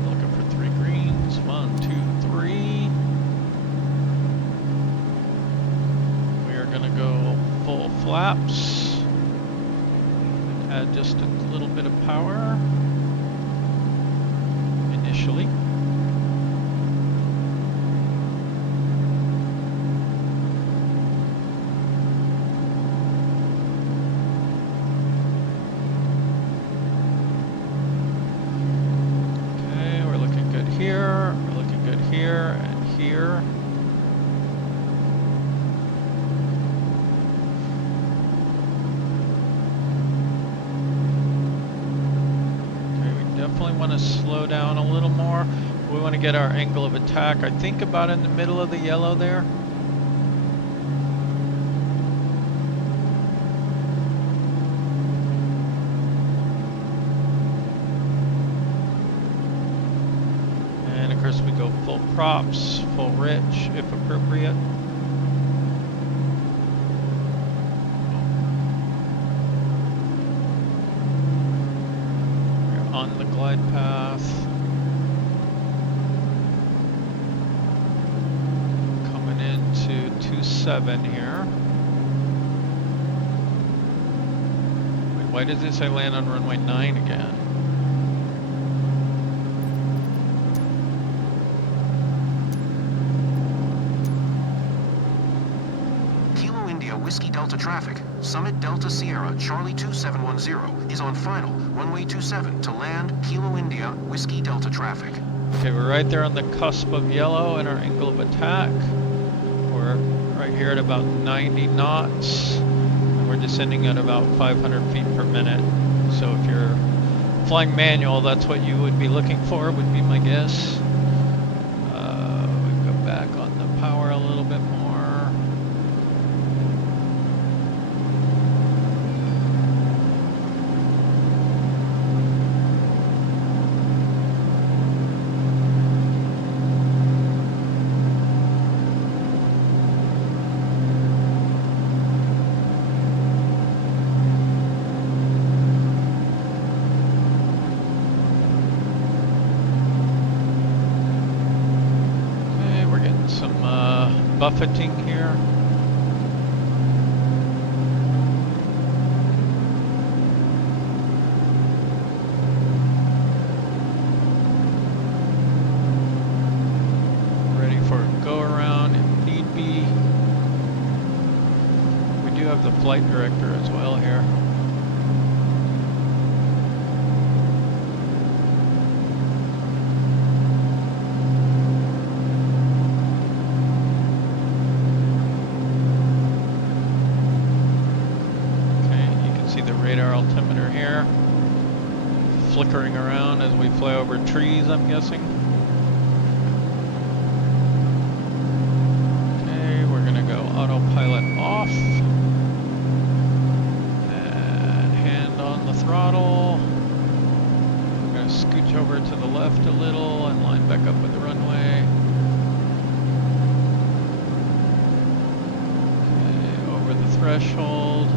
Looking for 3 greens. 1, 2, 3. We are going to go full flaps. Add just a little bit of power initially. Okay, we're looking good here. We're looking good here and here. want to slow down a little more. We want to get our angle of attack, I think, about in the middle of the yellow there. And of course we go full props, full rich if appropriate. We're on the glide path. Coming into 27 here. Wait, why does it say land on runway 9 again? Whiskey Delta traffic. Summit Delta Sierra Charlie 2710 is on final runway 27 to land Kilo India Whiskey Delta traffic. Okay, we're right there on the cusp of yellow and our angle of attack. We're right here at about 90 knots. And we're descending at about 500 feet per minute. So if you're flying manual, that's what you would be looking for, would be my guess. We go back on the power a little bit more. Buffeting here. Ready for a go around if need be. We do have the flight director as well here. Radar altimeter here, flickering around as we fly over trees, I'm guessing. Okay, we're gonna go autopilot off and hand on the throttle. We're gonna scooch over to the left a little and line back up with the runway. Okay, over the threshold.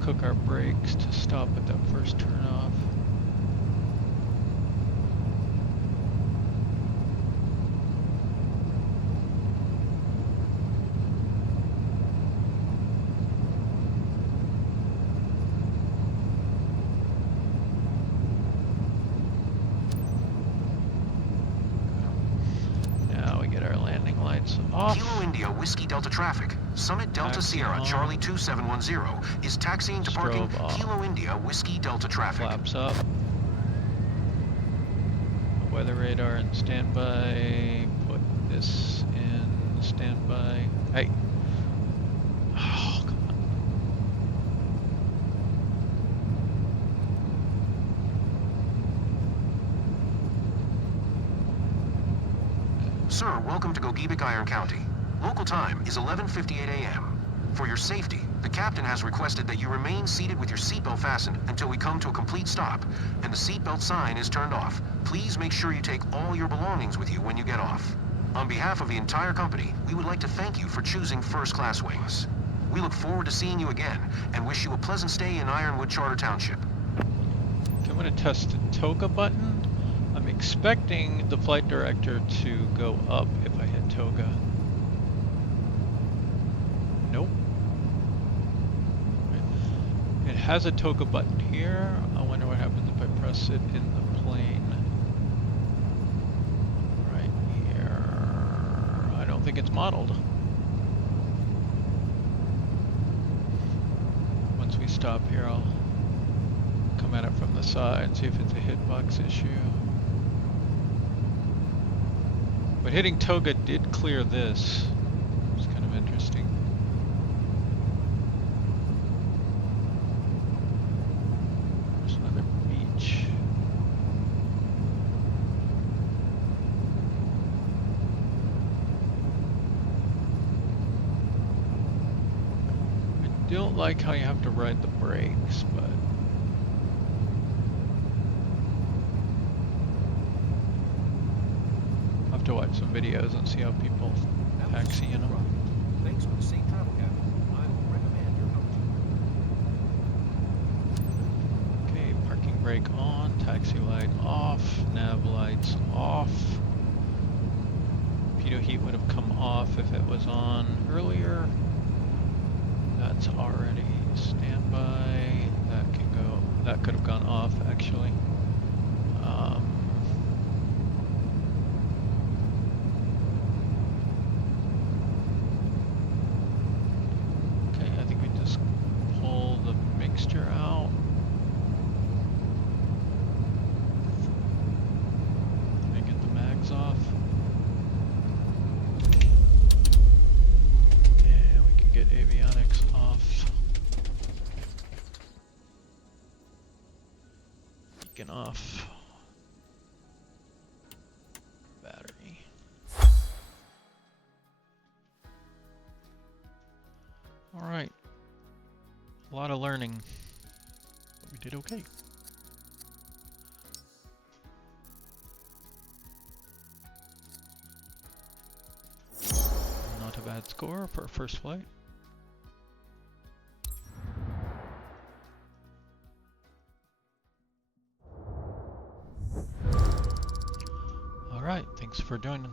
Cook our brakes to stop at that first turn off. Now we get our landing lights off. Kilo India Whiskey Delta traffic. Summit Delta Taxi Sierra on. Charlie 2710 is taxiing to parking Strobe off. Kilo India Whiskey Delta traffic. Flaps up. Weather radar in standby. Put this in standby. Hey. Oh, come on. Sir, welcome to Gogebic, Iron County. Local time is 11:58 a.m. For your safety, the captain has requested that you remain seated with your seatbelt fastened until we come to a complete stop, and the seatbelt sign is turned off. Please make sure you take all your belongings with you when you get off. On behalf of the entire company, we would like to thank you for choosing first-class wings. We look forward to seeing you again and wish you a pleasant stay in Ironwood Charter Township. Okay, I'm going to test the toga button. I'm expecting the flight director to go up if I hit toga. Nope. It has a toga button here. I wonder what happens if I press it in the plane. Right here. I don't think it's modeled. Once we stop here, I'll come at it from the side and see if it's a hitbox issue. But hitting toga did clear this. It's kind of interesting. There's another beach. I don't like how you have to ride the brakes, but I'll have to watch some videos and see how people taxi in them. Thanks for the safe travel, Captain. I will recommend your company. Okay, parking brake on, taxi light off, nav lights off. Pitot heat would have come off if it was on earlier. That's already standby. That can go. That could have gone off actually. Okay, I think we just pull the mixture out. And get the mags off. And we can get avionics off. Beacon off. Battery. All right. A lot of learning, but we did okay. Not a bad score for a first flight. All right, thanks for joining.